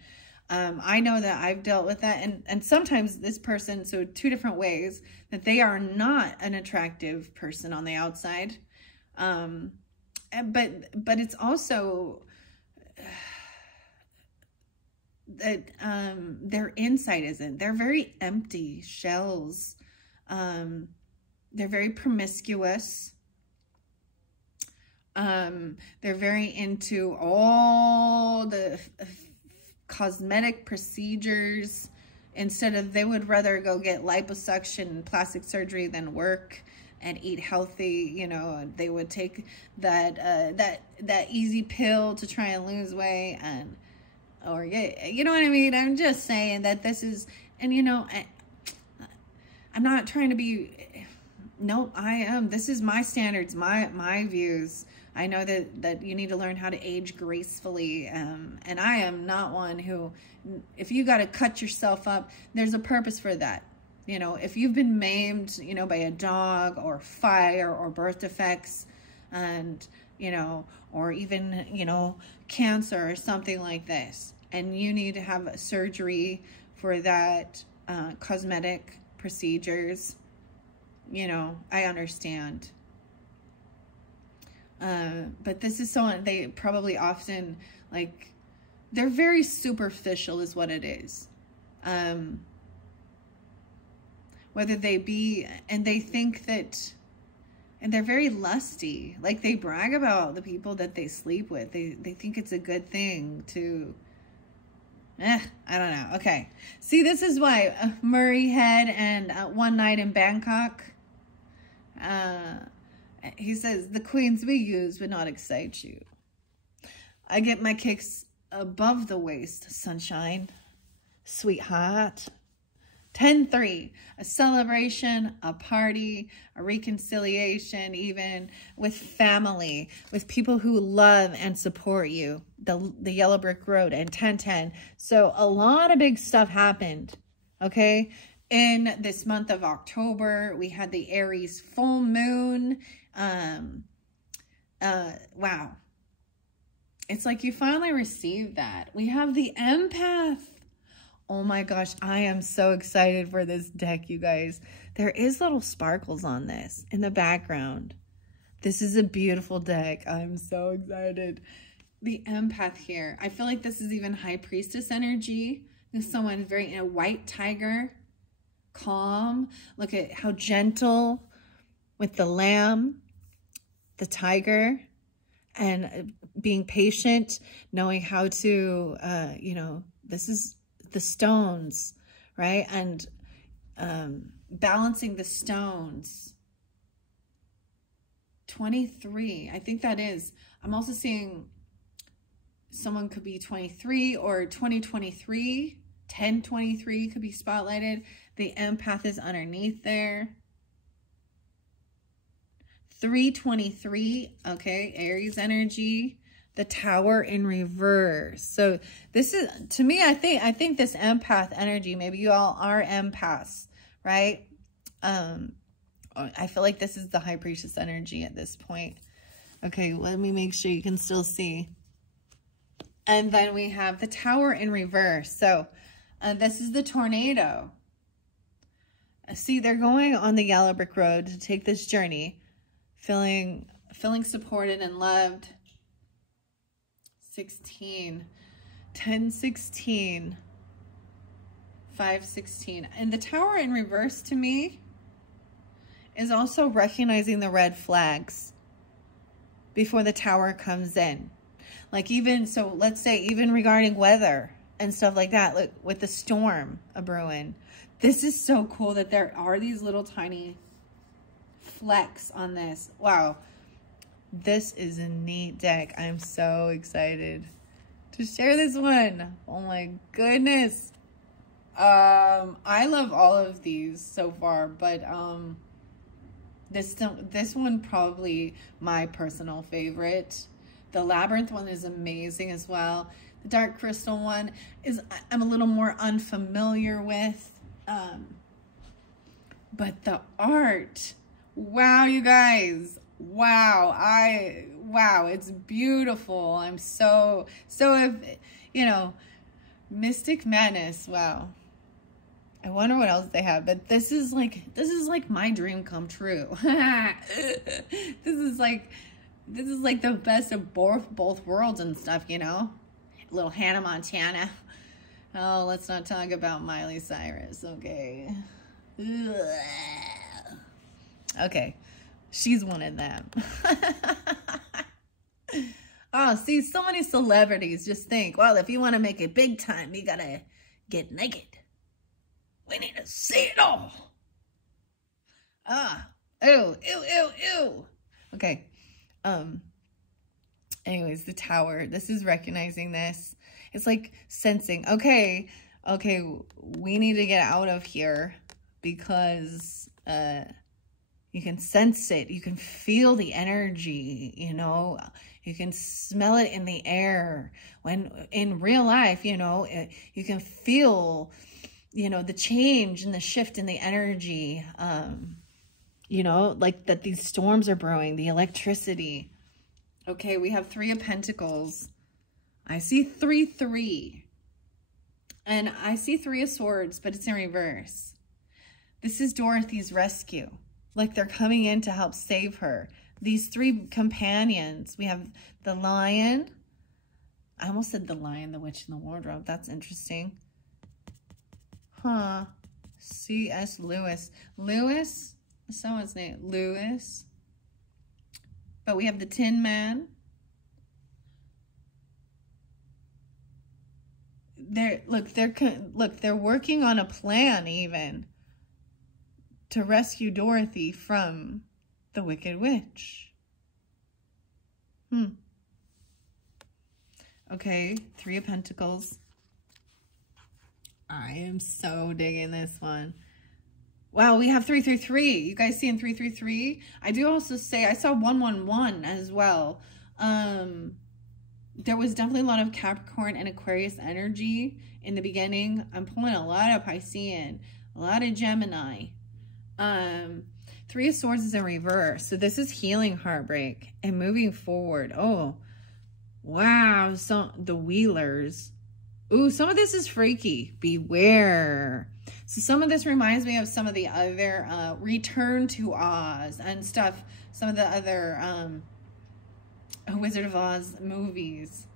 I know that I've dealt with that. And sometimes this person, so 2 different ways, that they are not an attractive person on the outside. But it's also that their inside isn't. They're very empty shells. They're very promiscuous. They're very into all the cosmetic procedures. Instead of, they would rather go get liposuction and plastic surgery than work and eat healthy. You know, they would take that easy pill to try and lose weight, and, or, yeah, you know what I mean? I'm just saying that this is, and you know, I'm not trying to be, no, I am, this is my standards, my views. I know that you need to learn how to age gracefully. And I am not one who, if you got to cut yourself up, there's a purpose for that. You know, if you've been maimed, you know, by a dog or fire or birth defects, and, you know, or even, you know, cancer or something like this, and you need to have surgery for that, cosmetic procedures, you know, I understand. But this is someone, they probably often, like, they're very superficial is what it is. Whether they be, and they think that, and they're very lusty. Like, they brag about the people that they sleep with. They think it's a good thing to, I don't know. Okay. See, this is why Murray Head and One Night in Bangkok, he says, the queens we use would not excite you. I get my kicks above the waist, sunshine, sweetheart. 10-3, a celebration, a party, a reconciliation, even with family, with people who love and support you. The yellow brick road, and 10-10. So a lot of big stuff happened, okay? In this month of October, we had the Aries full moon. Wow. It's like you finally received that. We have the empath. Oh my gosh, I am so excited for this deck, you guys. There is little sparkles on this in the background. This is a beautiful deck. I'm so excited. The empath here. I feel like this is even High Priestess energy. There's someone very in a white tiger, calm. Look at how gentle with the lamb, the tiger, and being patient, knowing how to, you know, this is the stones, right? And balancing the stones. 23, I think that is. I'm also seeing someone could be 23 or 2023, 1023 could be spotlighted. The empath is underneath there. 323, okay, Aries energy. The Tower in reverse. So this is, to me, I think this empath energy, maybe you all are empaths, right? I feel like this is the High Priestess energy at this point. Okay, let me make sure you can still see. And then we have the Tower in reverse. So this is the tornado. See, they're going on the yellow brick road to take this journey, feeling supported and loved. 16, 10, 16, 5, 16. And the Tower in reverse to me is also recognizing the red flags before the Tower comes in. Like even, so let's say even regarding weather and stuff like that, like with the storm a brewing. This is so cool that there are these little tiny flecks on this. Wow. This is a neat deck. I'm so excited to share this one. Oh my goodness. I love all of these so far, but this one probably my personal favorite. The Labyrinth one is amazing as well. The Dark Crystal one is I'm a little more unfamiliar with. But the art, wow, you guys, wow, it's beautiful. I'm so if, you know, Mystic Madness, wow. I wonder what else they have, but this is like my dream come true. This is like the best of both worlds and stuff, you know? Little Hannah Montana. Oh, let's not talk about Miley Cyrus, okay? Ugh. Okay, she's one of them. Oh, see, so many celebrities just think, well, if you want to make it big time, you gotta get naked. We need to see it all. Ah, ew, ew, ew, ew. Okay, anyways, the Tower, this is recognizing this. It's like sensing, okay, we need to get out of here because you can sense it. You can feel the energy, you know. You can smell it in the air. When in real life, you know, you can feel, you know, the change and the shift in the energy, you know, like that these storms are brewing, the electricity. Okay, we have 3 of Pentacles. I see 3, 3. And I see 3 of Swords, but it's in reverse. This is Dorothy's rescue. Like they're coming in to help save her. These 3 companions. We have the Lion. I almost said the Lion, the Witch, and the Wardrobe. That's interesting. Huh. C.S. Lewis. Lewis? Someone's name. Lewis. But we have the Tin Man. They're working on a plan even to rescue Dorothy from the Wicked Witch. Okay, 3 of Pentacles. I am so digging this one. Wow, we have 3, 3, 3. You guys seeing 3, 3, 3? I do also say I saw 1, 1, 1 as well. There was definitely a lot of Capricorn and Aquarius energy in the beginning. I'm pulling a lot of Piscean, a lot of Gemini. 3 of Swords is in reverse. So this is healing heartbreak and moving forward. Oh, wow. So the Wheelers. Ooh, some of this is freaky. Beware. So some of this reminds me of some of the other Return to Oz and stuff. Some of the other Wizard of Oz movies.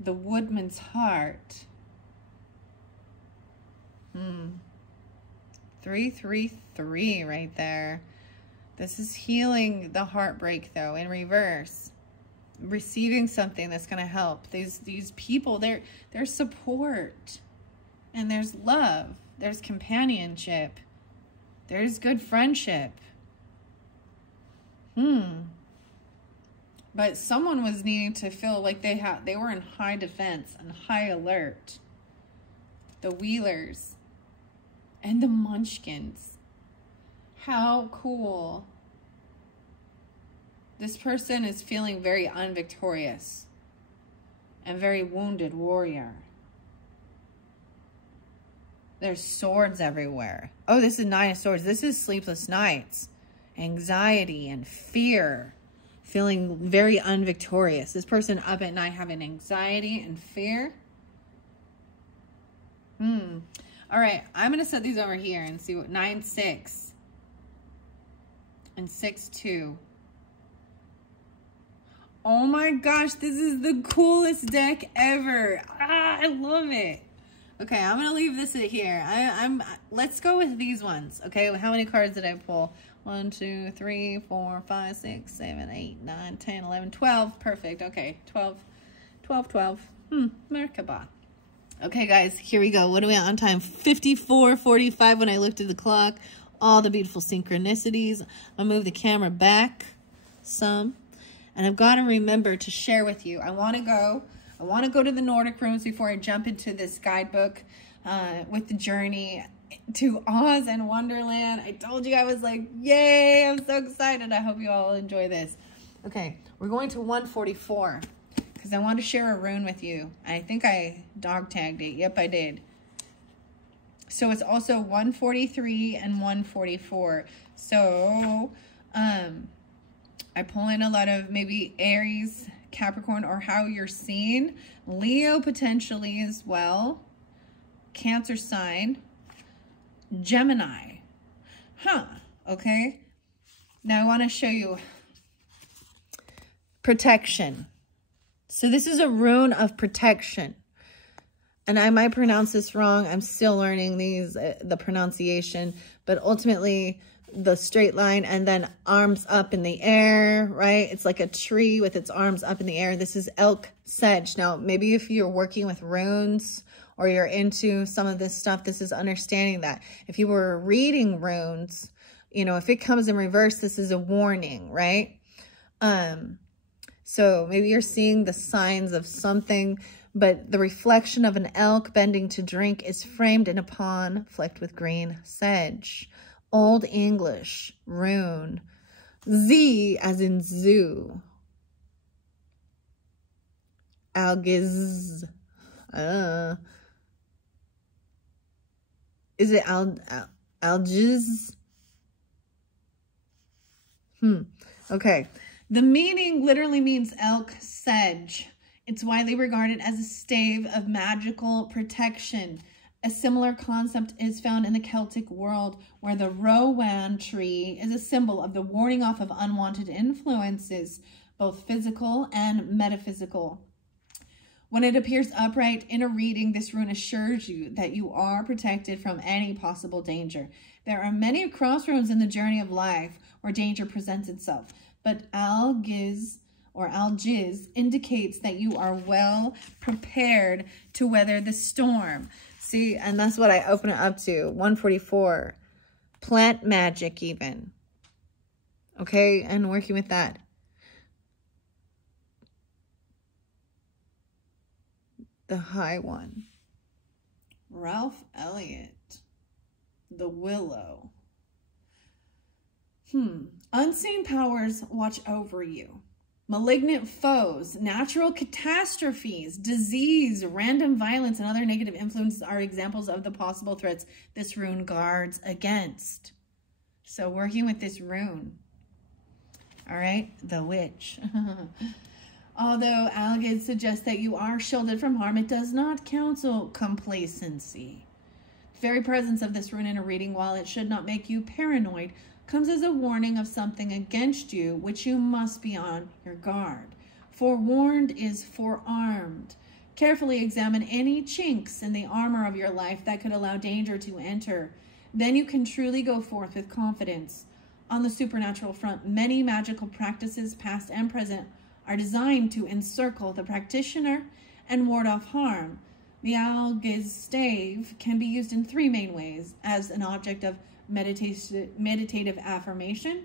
The Woodman's Heart. 3, 3, 3 right there. This is healing the heartbreak though in reverse. Receiving something that's going to help. These people, there's support. And there's love. There's companionship. There's good friendship. But someone was needing to feel like they were in high defense and high alert. The Wheelers and the Munchkins. How cool. This person is feeling very unvictorious and very wounded warrior. There's swords everywhere. Oh, this is 9 of Swords. This is sleepless nights, anxiety and fear. Feeling very unvictorious. This person up at night having anxiety and fear. All right, I'm going to set these over here and see what 9, 6 and 6, 2. Oh my gosh, this is the coolest deck ever. Ah, I love it. Okay, I'm gonna leave this here. Let's go with these ones. Okay, how many cards did I pull? 1, 2, 3, 4, 5, 6, 7, 8, 9, 10, 11, 12. Perfect. Okay, 12. Merkaba. Okay, guys, here we go. What are we on time? 54:45 when I looked at the clock. All the beautiful synchronicities. I'll move the camera back some. And I've got to remember to share with you. I want to go to the Nordic rooms before I jump into this guidebook with the journey to Oz and Wonderland. I told you I was like, yay, I'm so excited. I hope you all enjoy this. Okay, we're going to 144 because I want to share a rune with you. I think I dog tagged it. Yep, I did. So it's also 143 and 144. So I pull in a lot of maybe Aries, Capricorn, or how you're seen. Leo potentially as well. Cancer sign. Gemini. Okay. Now I want to show you protection. So this is a rune of protection. And I might pronounce this wrong. I'm still learning the pronunciation. But ultimately, the straight line and then arms up in the air, right? It's like a tree with its arms up in the air. This is elk sedge. Now, maybe if you're working with runes or you're into some of this stuff, this is understanding that. If you were reading runes, you know, if it comes in reverse, this is a warning, right? So maybe you're seeing the signs of something, but the reflection of an elk bending to drink is framed in a pond flecked with green sedge. Old English rune. Z as in zoo. Algiz. Is it algiz? Okay. The meaning literally means elk sedge. It's widely regarded as a stave of magical protection. A similar concept is found in the Celtic world, where the rowan tree is a symbol of the warding off of unwanted influences, both physical and metaphysical. When it appears upright in a reading, this rune assures you that you are protected from any possible danger. There are many crossroads in the journey of life where danger presents itself, but algiz or algiz indicates that you are well prepared to weather the storm. See, and that's what I open it up to. 144. Plant magic even. Okay, and working with that. The high one. Ralph Elliott. The Willow. Unseen powers watch over you. Malignant foes, natural catastrophes, disease, random violence, and other negative influences are examples of the possible threats this rune guards against. So working with this rune. All right, the witch. Although Algiz suggests that you are shielded from harm, it does not counsel complacency. The very presence of this rune in a reading, while it should not make you paranoid, comes as a warning of something against you, which you must be on your guard. Forewarned is forearmed. Carefully examine any chinks in the armor of your life that could allow danger to enter. Then you can truly go forth with confidence. On the supernatural front, many magical practices, past and present, are designed to encircle the practitioner and ward off harm. The Algiz stave can be used in three main ways: as an object of meditative affirmation,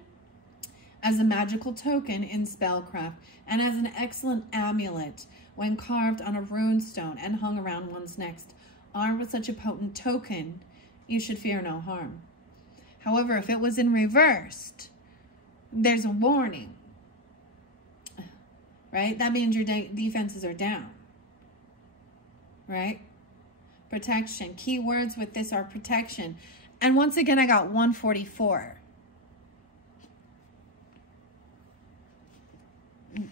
as a magical token in spellcraft, and as an excellent amulet when carved on a rune stone and hung around one's neck. Armed with such a potent token, you should fear no harm. However, if it was in reversed, there's a warning, right? That means your defenses are down, right? Protection. Key words with this are protection. And once again, I got 144.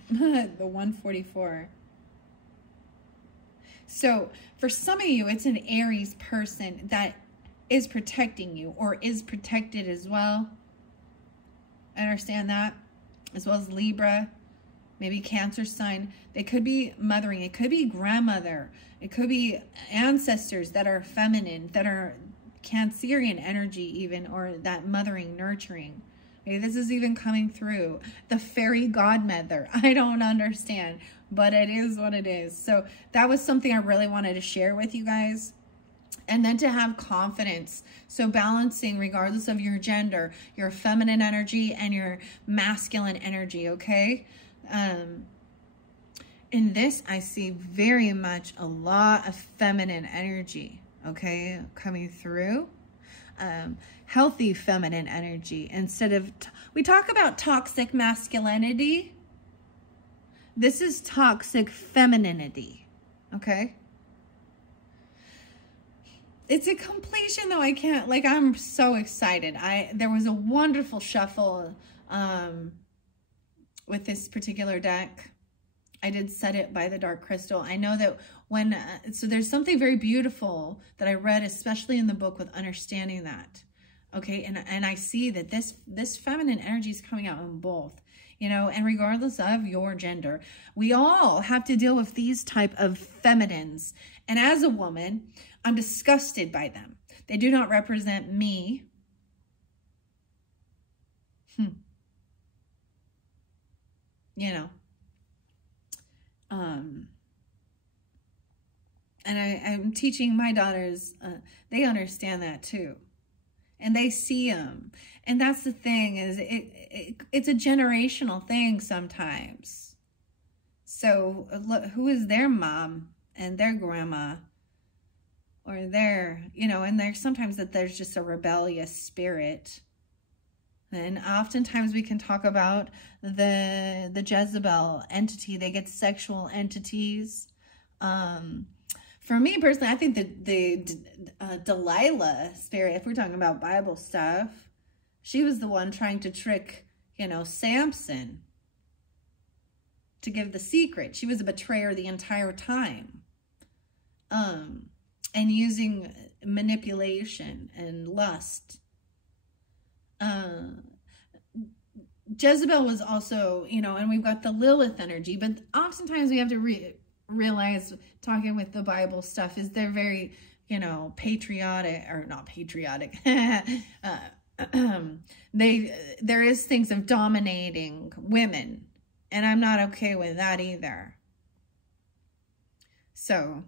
The 144. So for some of you, it's an Aries person that is protecting you or is protected as well. I understand that. As well as Libra, maybe Cancer sign. They could be mothering. It could be grandmother. It could be ancestors that are feminine, that are Cancerian energy even, or that mothering, nurturing. Maybe this is even coming through. The fairy godmother. I don't understand, but it is what it is. So that was something I really wanted to share with you guys. And then to have confidence. So balancing, regardless of your gender, your feminine energy and your masculine energy, okay? In this, I see very much a lot of feminine energy, okay, coming through. Healthy feminine energy instead of, we talk about toxic masculinity. This is toxic femininity, okay? It's a completion though. I can't, like, I'm so excited. There was a wonderful shuffle with this particular deck. I did set it by the dark crystal. I know that when, so there's something very beautiful that I read, especially in the book, with understanding that. Okay, and I see that this feminine energy is coming out in both, you know, and regardless of your gender, we all have to deal with these type of feminines. And as a woman, I'm disgusted by them. They do not represent me. You know. And I'm teaching my daughters, they understand that too. And they see them. And that's the thing, is it's a generational thing sometimes. So look, who is their mom and their grandma? Or their, you know, and there's sometimes that there's just a rebellious spirit. And oftentimes we can talk about the Jezebel entity. They get sexual entities. For me personally, I think that the Delilah spirit, if we're talking about Bible stuff, she was the one trying to trick, you know, Samson to give the secret. She was a betrayer the entire time. And using manipulation and lust. Jezebel was also, you know, and we've got the Lilith energy, but oftentimes we have to realize, talking with the Bible stuff, is they're very, you know, patriotic, or not patriotic. There is things of dominating women, and I'm not okay with that either. So,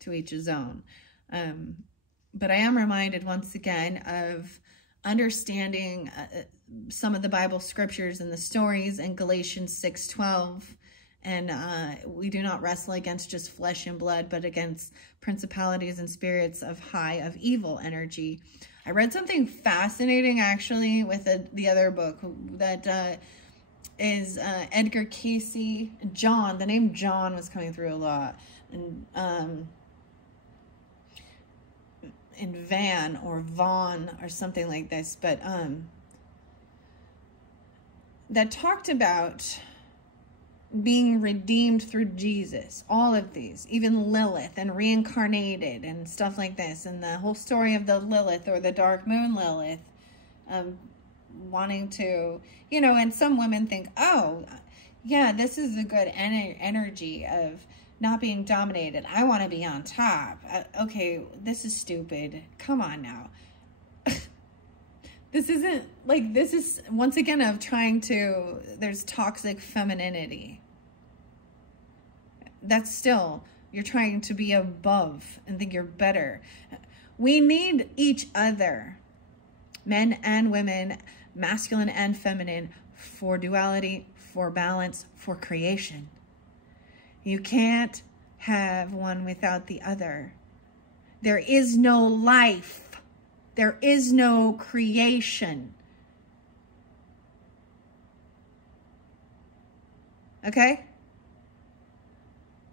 to each his own. But I am reminded once again of understanding some of the Bible scriptures and the stories in Galatians 6:12. And we do not wrestle against just flesh and blood, but against principalities and spirits of evil energy. I read something fascinating actually with the other book that is Edgar Casey. John, the name John was coming through a lot. And in Van or Vaughn or something like this, but that talked about being redeemed through Jesus. All of these, even Lilith and reincarnated and stuff like this, and the whole story of the Lilith or the dark moon Lilith, wanting to, you know, and some women think, oh yeah, this is a good energy of not being dominated. I want to be on top. Okay, this is stupid. Come on now. This isn't, like, this is, once again, of trying to, there's toxic femininity. That's still, you're trying to be above and think you're better. We need each other, men and women, masculine and feminine, for duality, for balance, for creation. You can't have one without the other. There is no life. There is no creation. Okay?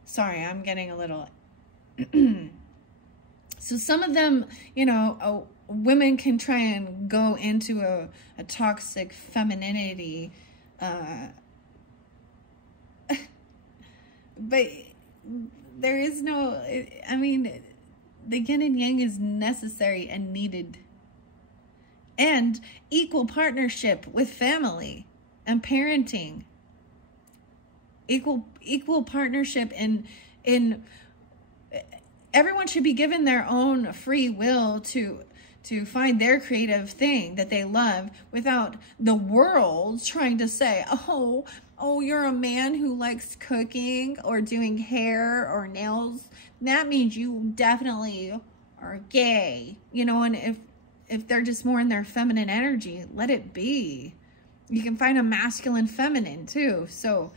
Sorry, I'm getting a little... So some of them, you know, women can try and go into a toxic femininity, but there is no, I mean, the yin and yang is necessary and needed. And equal partnership with family and parenting. equal partnership, in everyone should be given their own free will to find their creative thing that they love, without the world trying to say, oh, you're a man who likes cooking or doing hair or nails, that means you definitely are gay, you know. And if they're just more in their feminine energy, let it be. You can find a masculine feminine too. So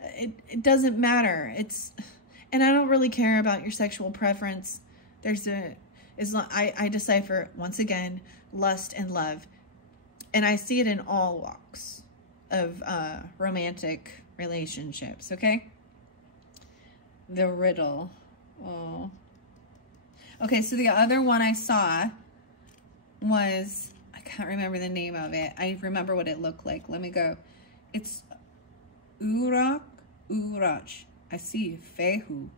it doesn't matter. And I don't really care about your sexual preference. I decipher, once again, lust and love. And I see it in all walks of romantic relationships, okay? The riddle. Oh. Okay, so the other one I saw was, I can't remember the name of it. I remember what it looked like. Let me go. It's Urach. I see Fehu,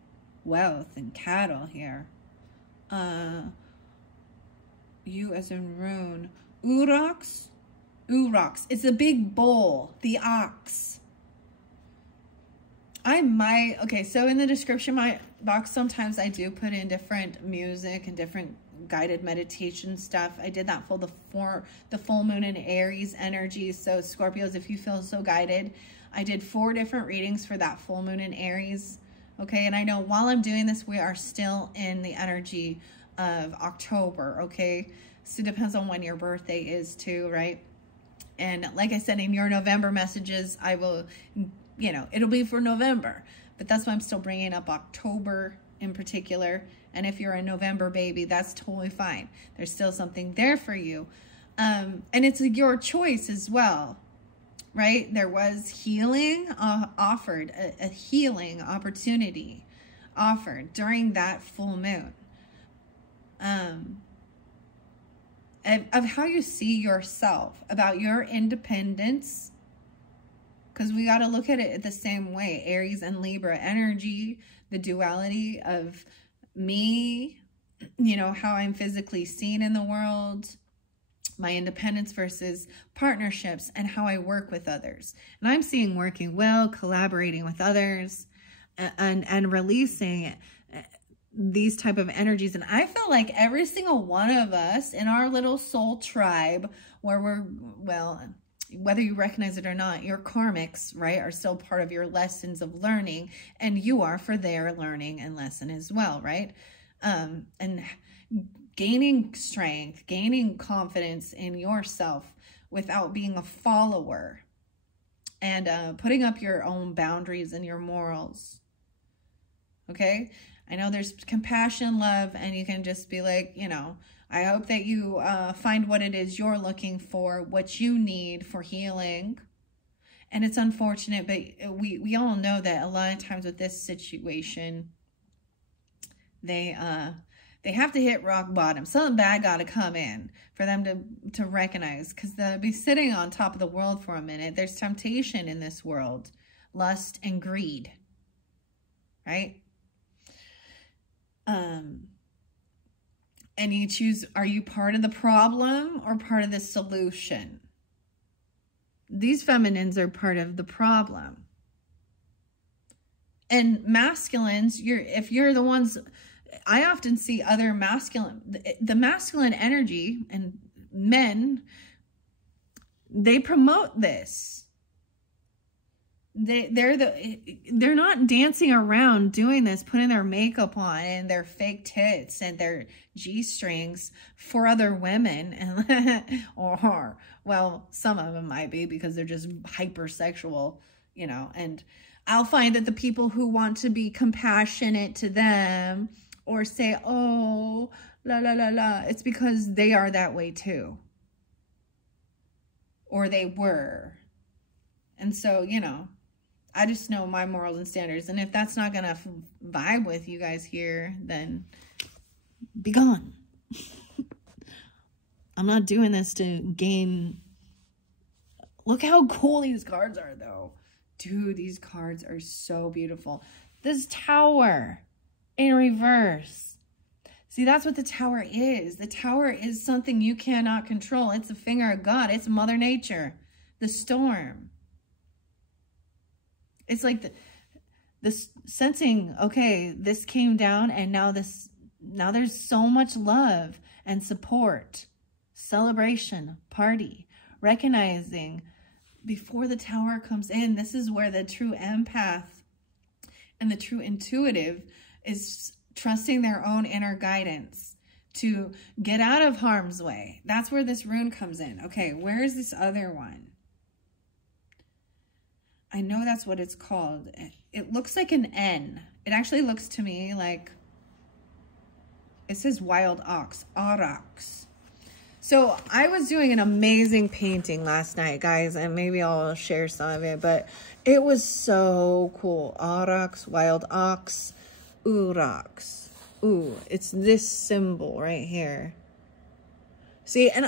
wealth and cattle here. You as in rune. Urox. It's a big bull. The ox. Okay, so in the description box, sometimes I do put in different music and different guided meditation stuff. I did that for the full moon in Aries energy. So Scorpios, if you feel so guided, I did 4 different readings for that full moon in Aries. Okay, and I know while I'm doing this, we are still in the energy of October, okay? So it depends on when your birthday is too, right? And like I said, in your November messages, I will, you know, it'll be for November. But that's why I'm still bringing up October in particular. And if you're a November baby, that's totally fine. There's still something there for you. And it's your choice as well. Right? There was healing offered, a healing opportunity offered during that full moon. Of how you see yourself, about your independence. Because we got to look at it the same way. Aries and Libra energy, the duality of me, you know, how I'm physically seen in the world, my independence versus partnerships, and how I work with others. And I'm seeing working well, collaborating with others, and releasing these type of energies. And I feel like every single one of us in our little soul tribe, where we're, well, whether you recognize it or not, your karmics, right, are still part of your lessons of learning, and you are for their learning and lesson as well, right? And gaining strength, gaining confidence in yourself without being a follower, and putting up your own boundaries and your morals. Okay? I know there's compassion, love, and you can just be like, you know, I hope that you find what it is you're looking for, what you need for healing. And it's unfortunate, but we all know that a lot of times with this situation, they have to hit rock bottom. Something bad got to come in for them to recognize, because they'll be sitting on top of the world for a minute. There's temptation in this world, lust and greed, right? And you choose, are you part of the problem or part of the solution? These feminines are part of the problem. And masculines, if you're the ones, I often see other masculine, the masculine energy, and men, they promote this. They're not dancing around doing this, putting their makeup on and their fake tits and their G-strings for other women, and or, well, some of them might be because they're just hypersexual, you know. And I'll find that the people who want to be compassionate to them or say, oh, la la la la, it's because they are that way too, or they were. And so, you know, I just know my morals and standards. And if that's not going to vibe with you guys here, then be gone. I'm not doing this to gain. Look how cool these cards are, though. Dude, these cards are so beautiful. This Tower in reverse. See, that's what the Tower is. The Tower is something you cannot control. It's a finger of God. It's Mother Nature. The storm. It's like this sensing, okay, this came down and now there's so much love and support, celebration, party, recognizing before the tower comes in. This is where the true empath and the true intuitive is trusting their own inner guidance to get out of harm's way. That's where this rune comes in. Okay, where is this other one? I know that's what it's called. It looks like an N. It actually looks to me like, it says wild ox, aurochs. So I was doing an amazing painting last night, guys, and maybe I'll share some of it, but it was so cool. Aurochs, wild ox, urox. Ooh, it's this symbol right here. See, and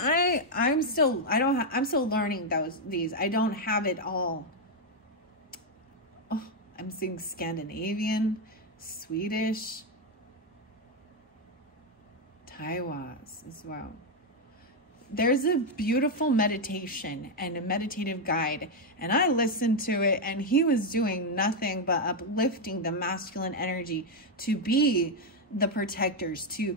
I'm still learning these. I don't have it all. Oh, I'm seeing Scandinavian, Swedish, Taiwas as well. There's a beautiful meditation and a meditative guide, and I listened to it, and he was doing nothing but uplifting the masculine energy to be the protectors, to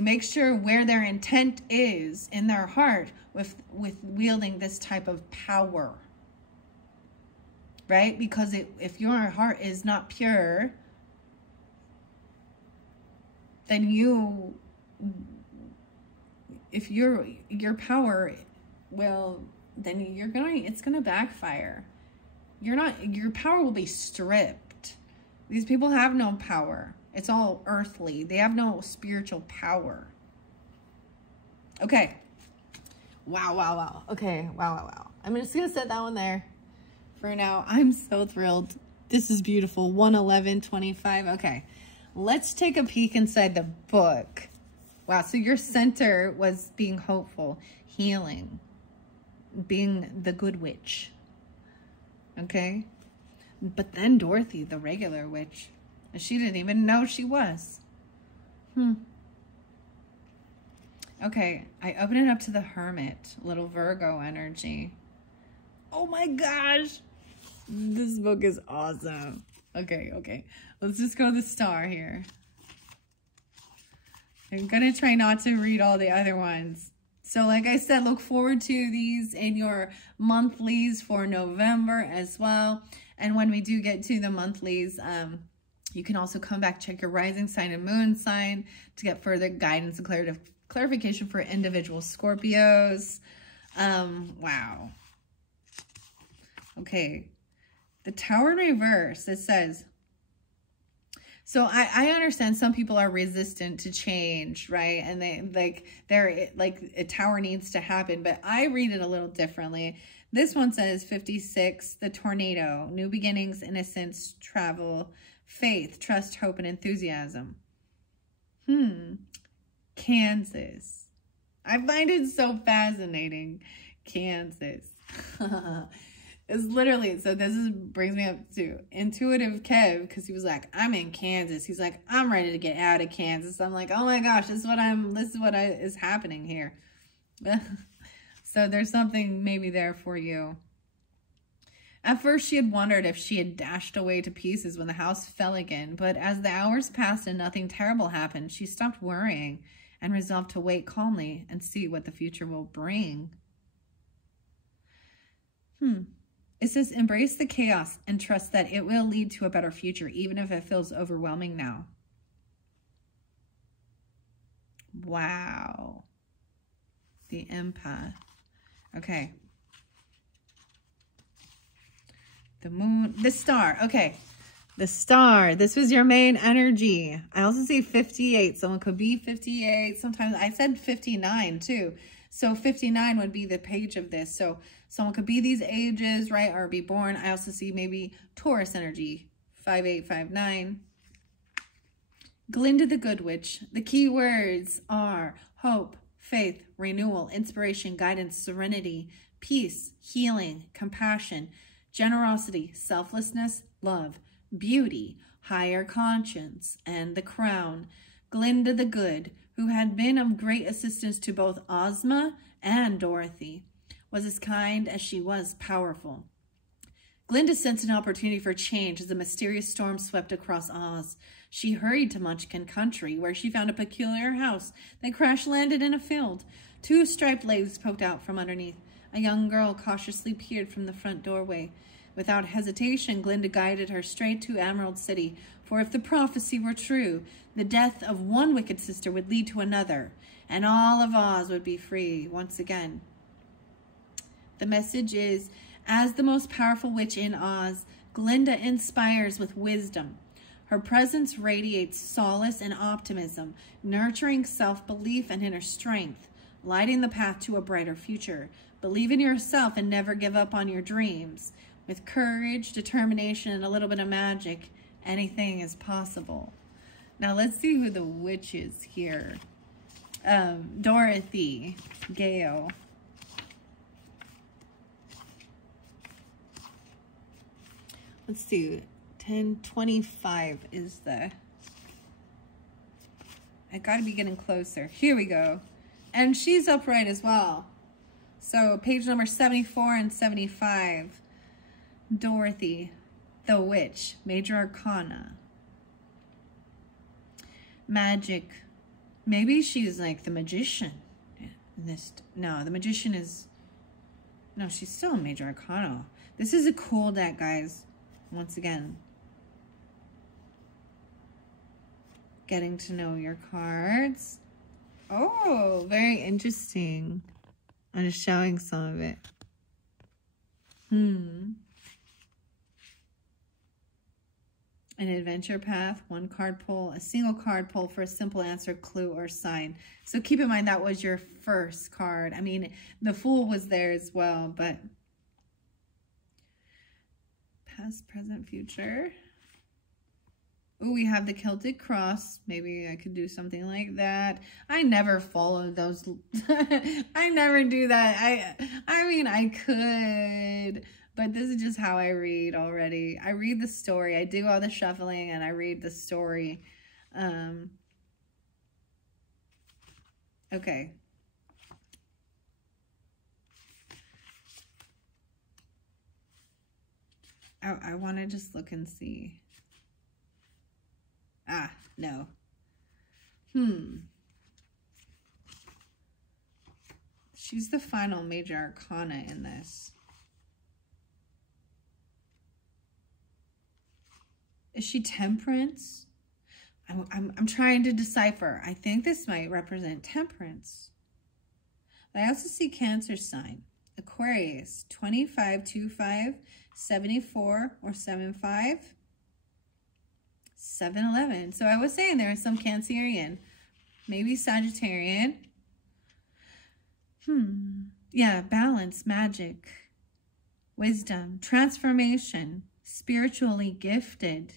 make sure where their intent is in their heart with wielding this type of power, right? Because if your heart is not pure, then if your power, well, then it's gonna backfire. Your power will be stripped. These people have no power. It's all earthly. They have no spiritual power. Okay. Wow. Okay, wow. I'm just gonna set that one there for now. I'm so thrilled. This is beautiful. 11125. Okay, let's take a peek inside the book. Wow, so your center was being hopeful, healing, being the good witch. Okay? But then Dorothy, the regular witch, she didn't even know she was. Okay, I open it up to the Hermit, little Virgo energy. Oh my gosh. This book is awesome. Okay. Let's just go to the Star here. I'm going to try not to read all the other ones. So like I said, look forward to these in your monthlies for November as well. And when we do get to the monthlies, you can also come back, check your rising sign and moon sign to get further guidance and clarification for individual Scorpios. Wow. Okay. The Tower in reverse, it says, so I understand some people are resistant to change, right? And they're like a tower needs to happen, but I read it a little differently. This one says 56, the tornado, new beginnings, innocence, travel, faith, trust, hope, and enthusiasm. Kansas. I find it so fascinating. Kansas. It's literally, so brings me up to Intuitive Kev, because he was like, I'm in Kansas. He's like, I'm ready to get out of Kansas. I'm like, oh my gosh, this is what is happening here. So there's something maybe there for you. At first, she had wondered if she had dashed away to pieces when the house fell again, but as the hours passed and nothing terrible happened, she stopped worrying and resolved to wait calmly and see what the future will bring. It says, embrace the chaos and trust that it will lead to a better future, even if it feels overwhelming now. Wow. The empath. Okay. The moon, the star. Okay. The star. This was your main energy. I also see 58. Someone could be 58. Sometimes I said 59 too. So 59 would be the page of this. So someone could be these ages, right? Or be born. I also see maybe Taurus energy. 5859. Glinda the Good Witch. The key words are hope, faith, renewal, inspiration, guidance, serenity, peace, healing, compassion, generosity, selflessness, love, beauty, higher conscience, and the crown. Glinda the Good, who had been of great assistance to both Ozma and Dorothy, was as kind as she was powerful. Glinda sensed an opportunity for change as a mysterious storm swept across Oz. She hurried to Munchkin Country, where she found a peculiar house that crash-landed in a field. 2 striped legs poked out from underneath. A young girl cautiously peered from the front doorway. Without hesitation, Glinda guided her straight to Emerald City, for if the prophecy were true, the death of one wicked sister would lead to another, and all of Oz would be free once again. The message is, as the most powerful witch in Oz, Glinda inspires with wisdom. Her presence radiates solace and optimism, nurturing self-belief and inner strength, lighting the path to a brighter future. Believe in yourself and never give up on your dreams. With courage, determination, and a little bit of magic, anything is possible. Now let's see who the witch is here. Dorothy Gale. Let's see, 1025 is the... I gotta be getting closer. Here we go. And she's upright as well. So page number 74 and 75. Dorothy, the Witch, Major Arcana. Magic. Maybe she's like the magician. No, the magician is... No, she's still a Major Arcana. This is a cool deck, guys. Once again, getting to know your cards. Oh, very interesting. I'm just showing some of it. An adventure path, 1 card pull, a single card pull for a simple answer, clue, or sign. So keep in mind that was your first card. I mean, the Fool was there as well, but past, present, future. Oh, we have the Celtic cross. Maybe I could do something like that. I never follow those. I never do that. I mean, I could, but this is just how I read already. I read the story. I do all the shuffling and I read the story. Okay. I want to just look and see. Ah, no. She's the final Major Arcana in this. Is she Temperance? I'm trying to decipher. I think this might represent Temperance. I also see Cancer sign. Aquarius, 2525, 74, or 75. 7-11. So I was saying there is some Cancerian. Maybe Sagittarian. Yeah, balance, magic, wisdom, transformation, spiritually gifted,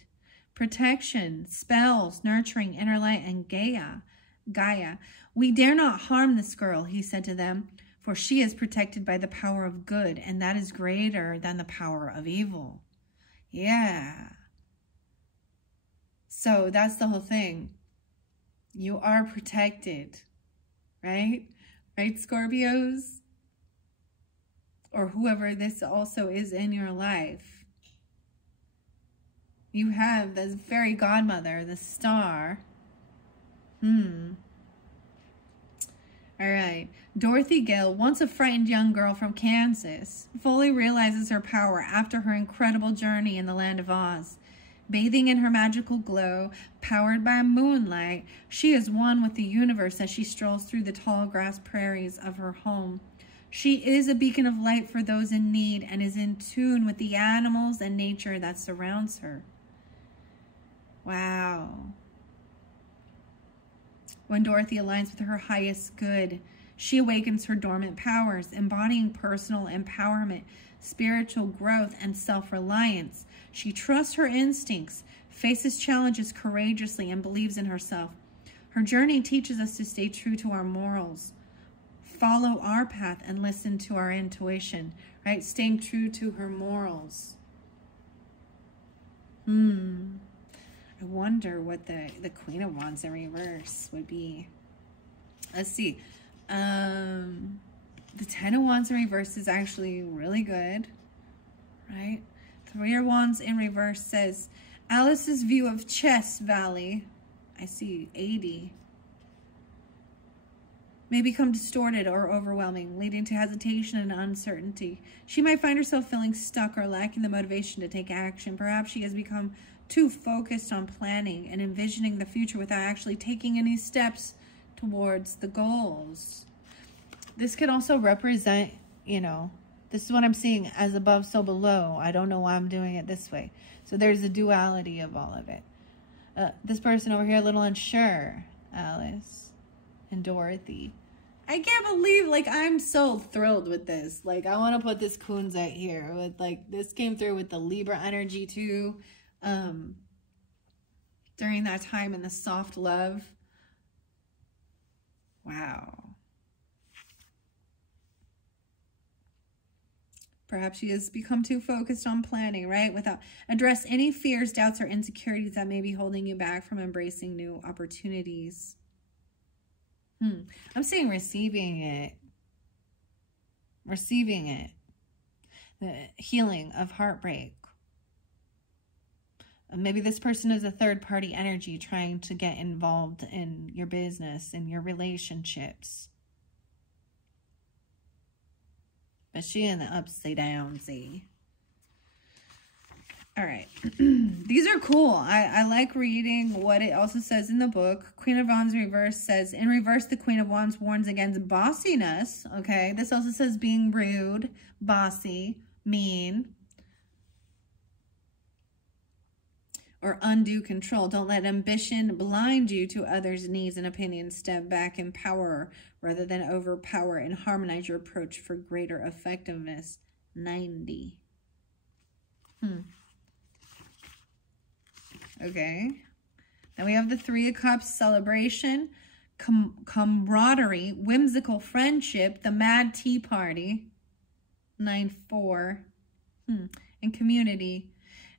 protection, spells, nurturing, inner light, and Gaia. We dare not harm this girl, he said to them, for she is protected by the power of good, and that is greater than the power of evil. Yeah. So that's the whole thing. You are protected, right? Right, Scorpios? Or whoever this also is in your life. You have this fairy godmother, the star. All right. Dorothy Gale, once a frightened young girl from Kansas, fully realizes her power after her incredible journey in the land of Oz. Bathing in her magical glow, powered by moonlight, she is one with the universe as she strolls through the tall grass prairies of her home. She is a beacon of light for those in need and is in tune with the animals and nature that surrounds her. Wow. When Dorothy aligns with her highest good, she awakens her dormant powers, embodying personal empowerment, spiritual growth, and self-reliance. She trusts her instincts, faces challenges courageously, and believes in herself. Her journey teaches us to stay true to our morals, follow our path, and listen to our intuition, right? Staying true to her morals. I wonder what the Queen of Wands in reverse would be. Let's see. The Ten of Wands in reverse is actually really good, right? Three of Wands in reverse says, Alice's view of Chess Valley, I see 80, may become distorted or overwhelming, leading to hesitation and uncertainty. She might find herself feeling stuck or lacking the motivation to take action. Perhaps she has become too focused on planning and envisioning the future without actually taking any steps towards the goals. This could also represent, you know, this is what I'm seeing, as above, so below. I don't know why I'm doing it this way. So there's a duality of all of it. This person over here, a little unsure, Alice and Dorothy. I can't believe, like, I'm so thrilled with this. Like, I want to put this Kunzite here. With, like, this came through with the Libra energy, too. During that time in the soft love. Wow. Perhaps she has become too focused on planning, right? Without address any fears, doubts, or insecurities that may be holding you back from embracing new opportunities. I'm seeing receiving it. Receiving it. The healing of heartbreak. Maybe this person is a third-party energy trying to get involved in your business and your relationships. But she in the upside down, see? All right. These are cool. I like reading what it also says in the book. Queen of Wands reverse says, in reverse, the Queen of Wands warns against bossiness. Okay. This also says being rude, bossy, mean, or undue control. Don't let ambition blind you to others' needs and opinions. Step back in power rather than overpower, and harmonize your approach for greater effectiveness. 90. Okay. Then we have the Three of Cups, celebration, camaraderie, whimsical friendship, the mad tea party. 9-4. And community.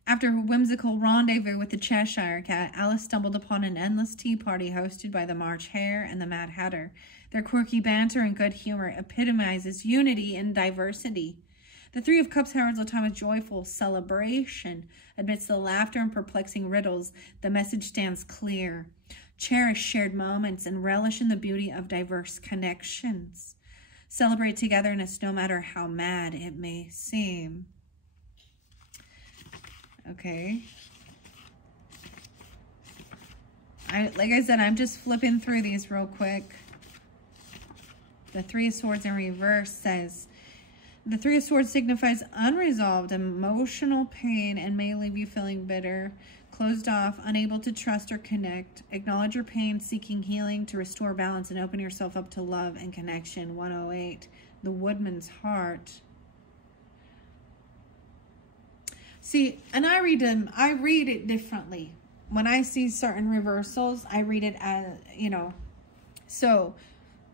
After a whimsical rendezvous with the Cheshire Cat, Alice stumbled upon an endless tea party hosted by the March Hare and the Mad Hatter. Their quirky banter and good humor epitomizes unity and diversity. The Three of Cups heralds a time of joyful celebration. Amidst the laughter and perplexing riddles, the message stands clear. Cherish shared moments and relish in the beauty of diverse connections. Celebrate togetherness no matter how mad it may seem. Okay. Like I said, I'm just flipping through these real quick. The Three of Swords in reverse says, the Three of Swords signifies unresolved emotional pain and may leave you feeling bitter, closed off, unable to trust or connect. Acknowledge your pain, seeking healing to restore balance and open yourself up to love and connection. 108. The Woodman's Heart. See, and I read it differently. When I see certain reversals, I read it as, you know, so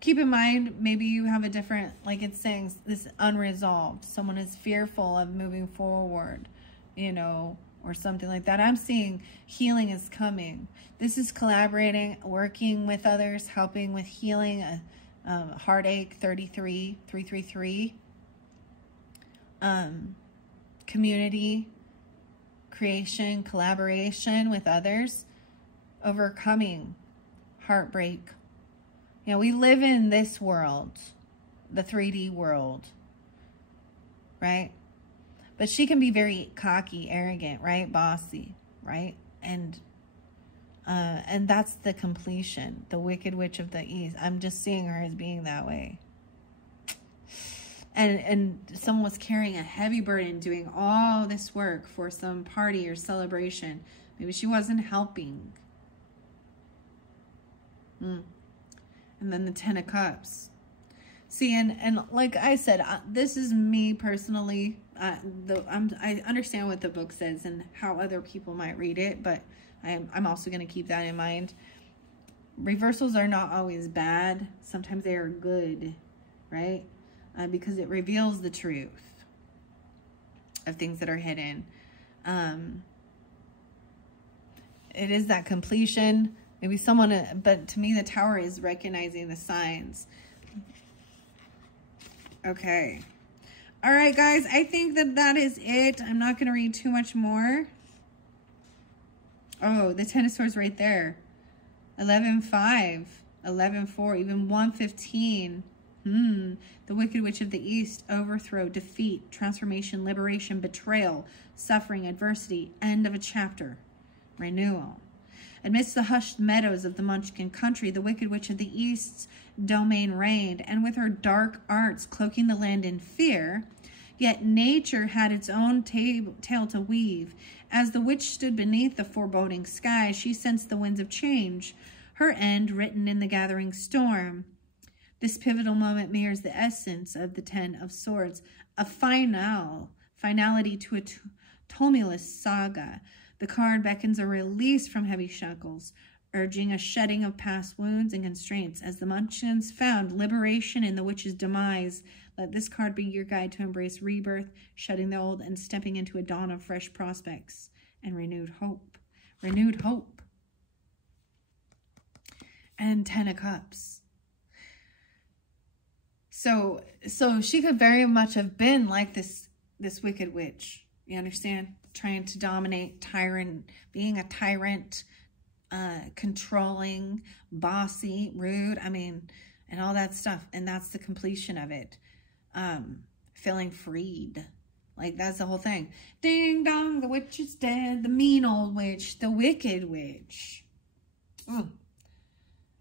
keep in mind, maybe you have a different, like it's saying, this unresolved. Someone is fearful of moving forward, you know, or something like that. I'm seeing healing is coming. This is collaborating, working with others, helping with healing, heartache, 333. Community, creation, collaboration with others, overcoming heartbreak. You know, we live in this world, the 3D world, right? But she can be very cocky, arrogant, right? Bossy, right? And that's the completion, the Wicked Witch of the East. I'm just seeing her as being that way. And someone was carrying a heavy burden, doing all this work for some party or celebration. Maybe she wasn't helping. And then the Ten of Cups. See, and like I said, this is me personally. I understand what the book says and how other people might read it, but I'm also going to keep that in mind. Reversals are not always bad. Sometimes they are good, right? Because it reveals the truth of things that are hidden. It is that completion. Maybe someone, but to me, the Tower is recognizing the signs. Okay. All right, guys, I think that is it. I'm not going to read too much more. Oh, the Ten of Swords right there. 11-5, 11-4, even 115. The Wicked Witch of the East, overthrow, defeat, transformation, liberation, betrayal, suffering, adversity, end of a chapter, renewal. Amidst the hushed meadows of the Munchkin country, the Wicked Witch of the East's domain reigned, and with her dark arts cloaking the land in fear, yet nature had its own tale to weave. As the witch stood beneath the foreboding sky, she sensed the winds of change, her end written in the gathering storm. This pivotal moment mirrors the essence of the Ten of Swords, a finality to a tumultuous saga. The card beckons a release from heavy shackles, urging a shedding of past wounds and constraints. As the Munchkins found liberation in the witch's demise, let this card be your guide to embrace rebirth, shedding the old and stepping into a dawn of fresh prospects and renewed hope. Renewed hope. And 10 of Cups. So she could very much have been like this wicked witch. You understand? Trying to dominate, being a tyrant, controlling, bossy, rude, and all that stuff. And that's the completion of it. Feeling freed. Like, that's the whole thing. Ding dong, the witch is dead. The mean old witch. The wicked witch.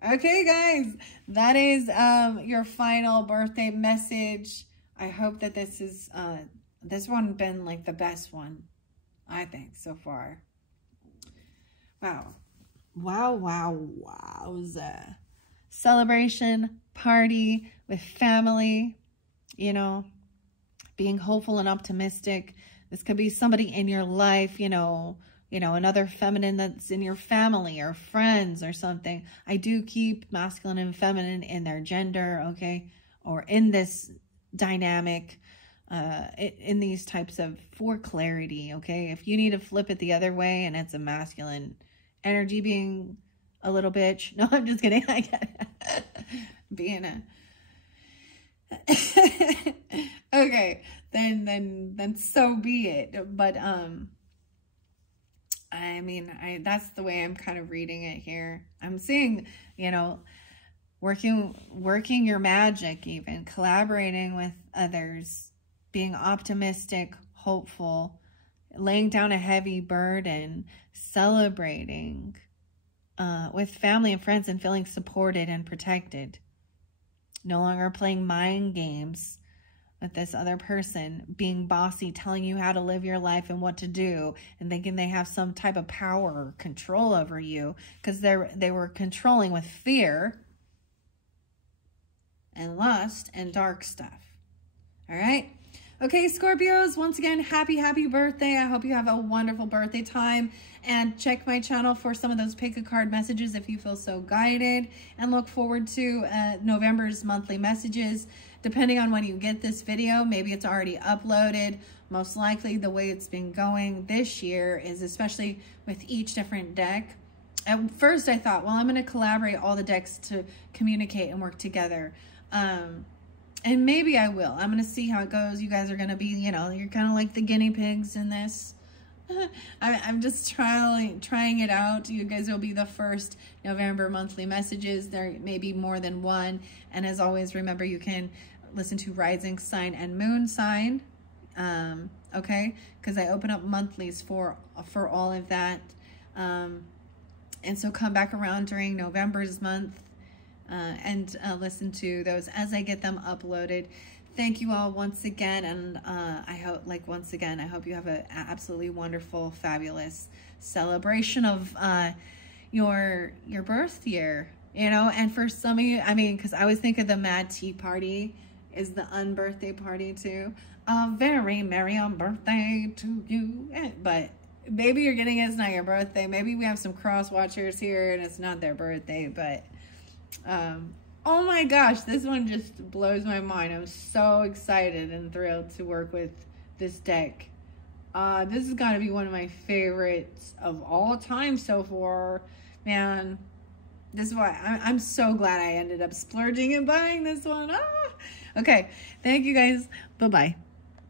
Okay, guys. That is your final birthday message. I hope that this is this one been like the best one, I think, so far. Wow. Wowza. Celebration, party with family, you know, being hopeful and optimistic. This could be somebody in your life, you know, another feminine that's in your family or friends or something. I do keep masculine and feminine in their gender, okay, or in this dynamic, in these types of, for clarity, okay? If you need to flip it the other way and it's a masculine energy being a little bitch. No, I'm just kidding. I get it. Being a... okay, then so be it. But, that's the way I'm kind of reading it here. I'm seeing, you know, working your magic, even collaborating with others, being optimistic, hopeful, laying down a heavy burden, celebrating with family and friends and feeling supported and protected. No longer playing mind games with this other person, being bossy, telling you how to live your life and what to do, and thinking they have some type of power or control over you, because they were controlling with fear and lust and dark stuff. All right? Okay, Scorpios, once again, happy birthday. I hope you have a wonderful birthday time. And check my channel for some of those pick a card messages if you feel so guided. And look forward to November's monthly messages. Depending on when you get this video, maybe it's already uploaded. Most likely the way it's been going this year is, especially with each different deck. At first I thought, well, I'm going to collaborate all the decks to communicate and work together. And maybe I will. I'm going to see how it goes. You guys are going to be, you know, you're kind of like the guinea pigs in this. I'm just trying it out. You guys will be the first November monthly messages. There may be more than one. And as always, remember you can listen to rising sign and moon sign. Okay? Because I open up monthlies for all of that. And so come back around during November's month. And listen to those as I get them uploaded. Thank you all once again, and I hope you have an absolutely wonderful, fabulous celebration of your birth year. You know, and for some of you, because I always think of the Mad Tea Party is the unbirthday party too. A very merry birthday to you, but maybe you're getting it's not your birthday. Maybe we have some cross watchers here and it's not their birthday, but. Oh my gosh, this one just blows my mind. I'm so excited and thrilled to work with this deck. This has got to be one of my favorites of all time so far. Man, this is why I'm so glad I ended up splurging and buying this one. Okay, thank you guys. Bye-bye.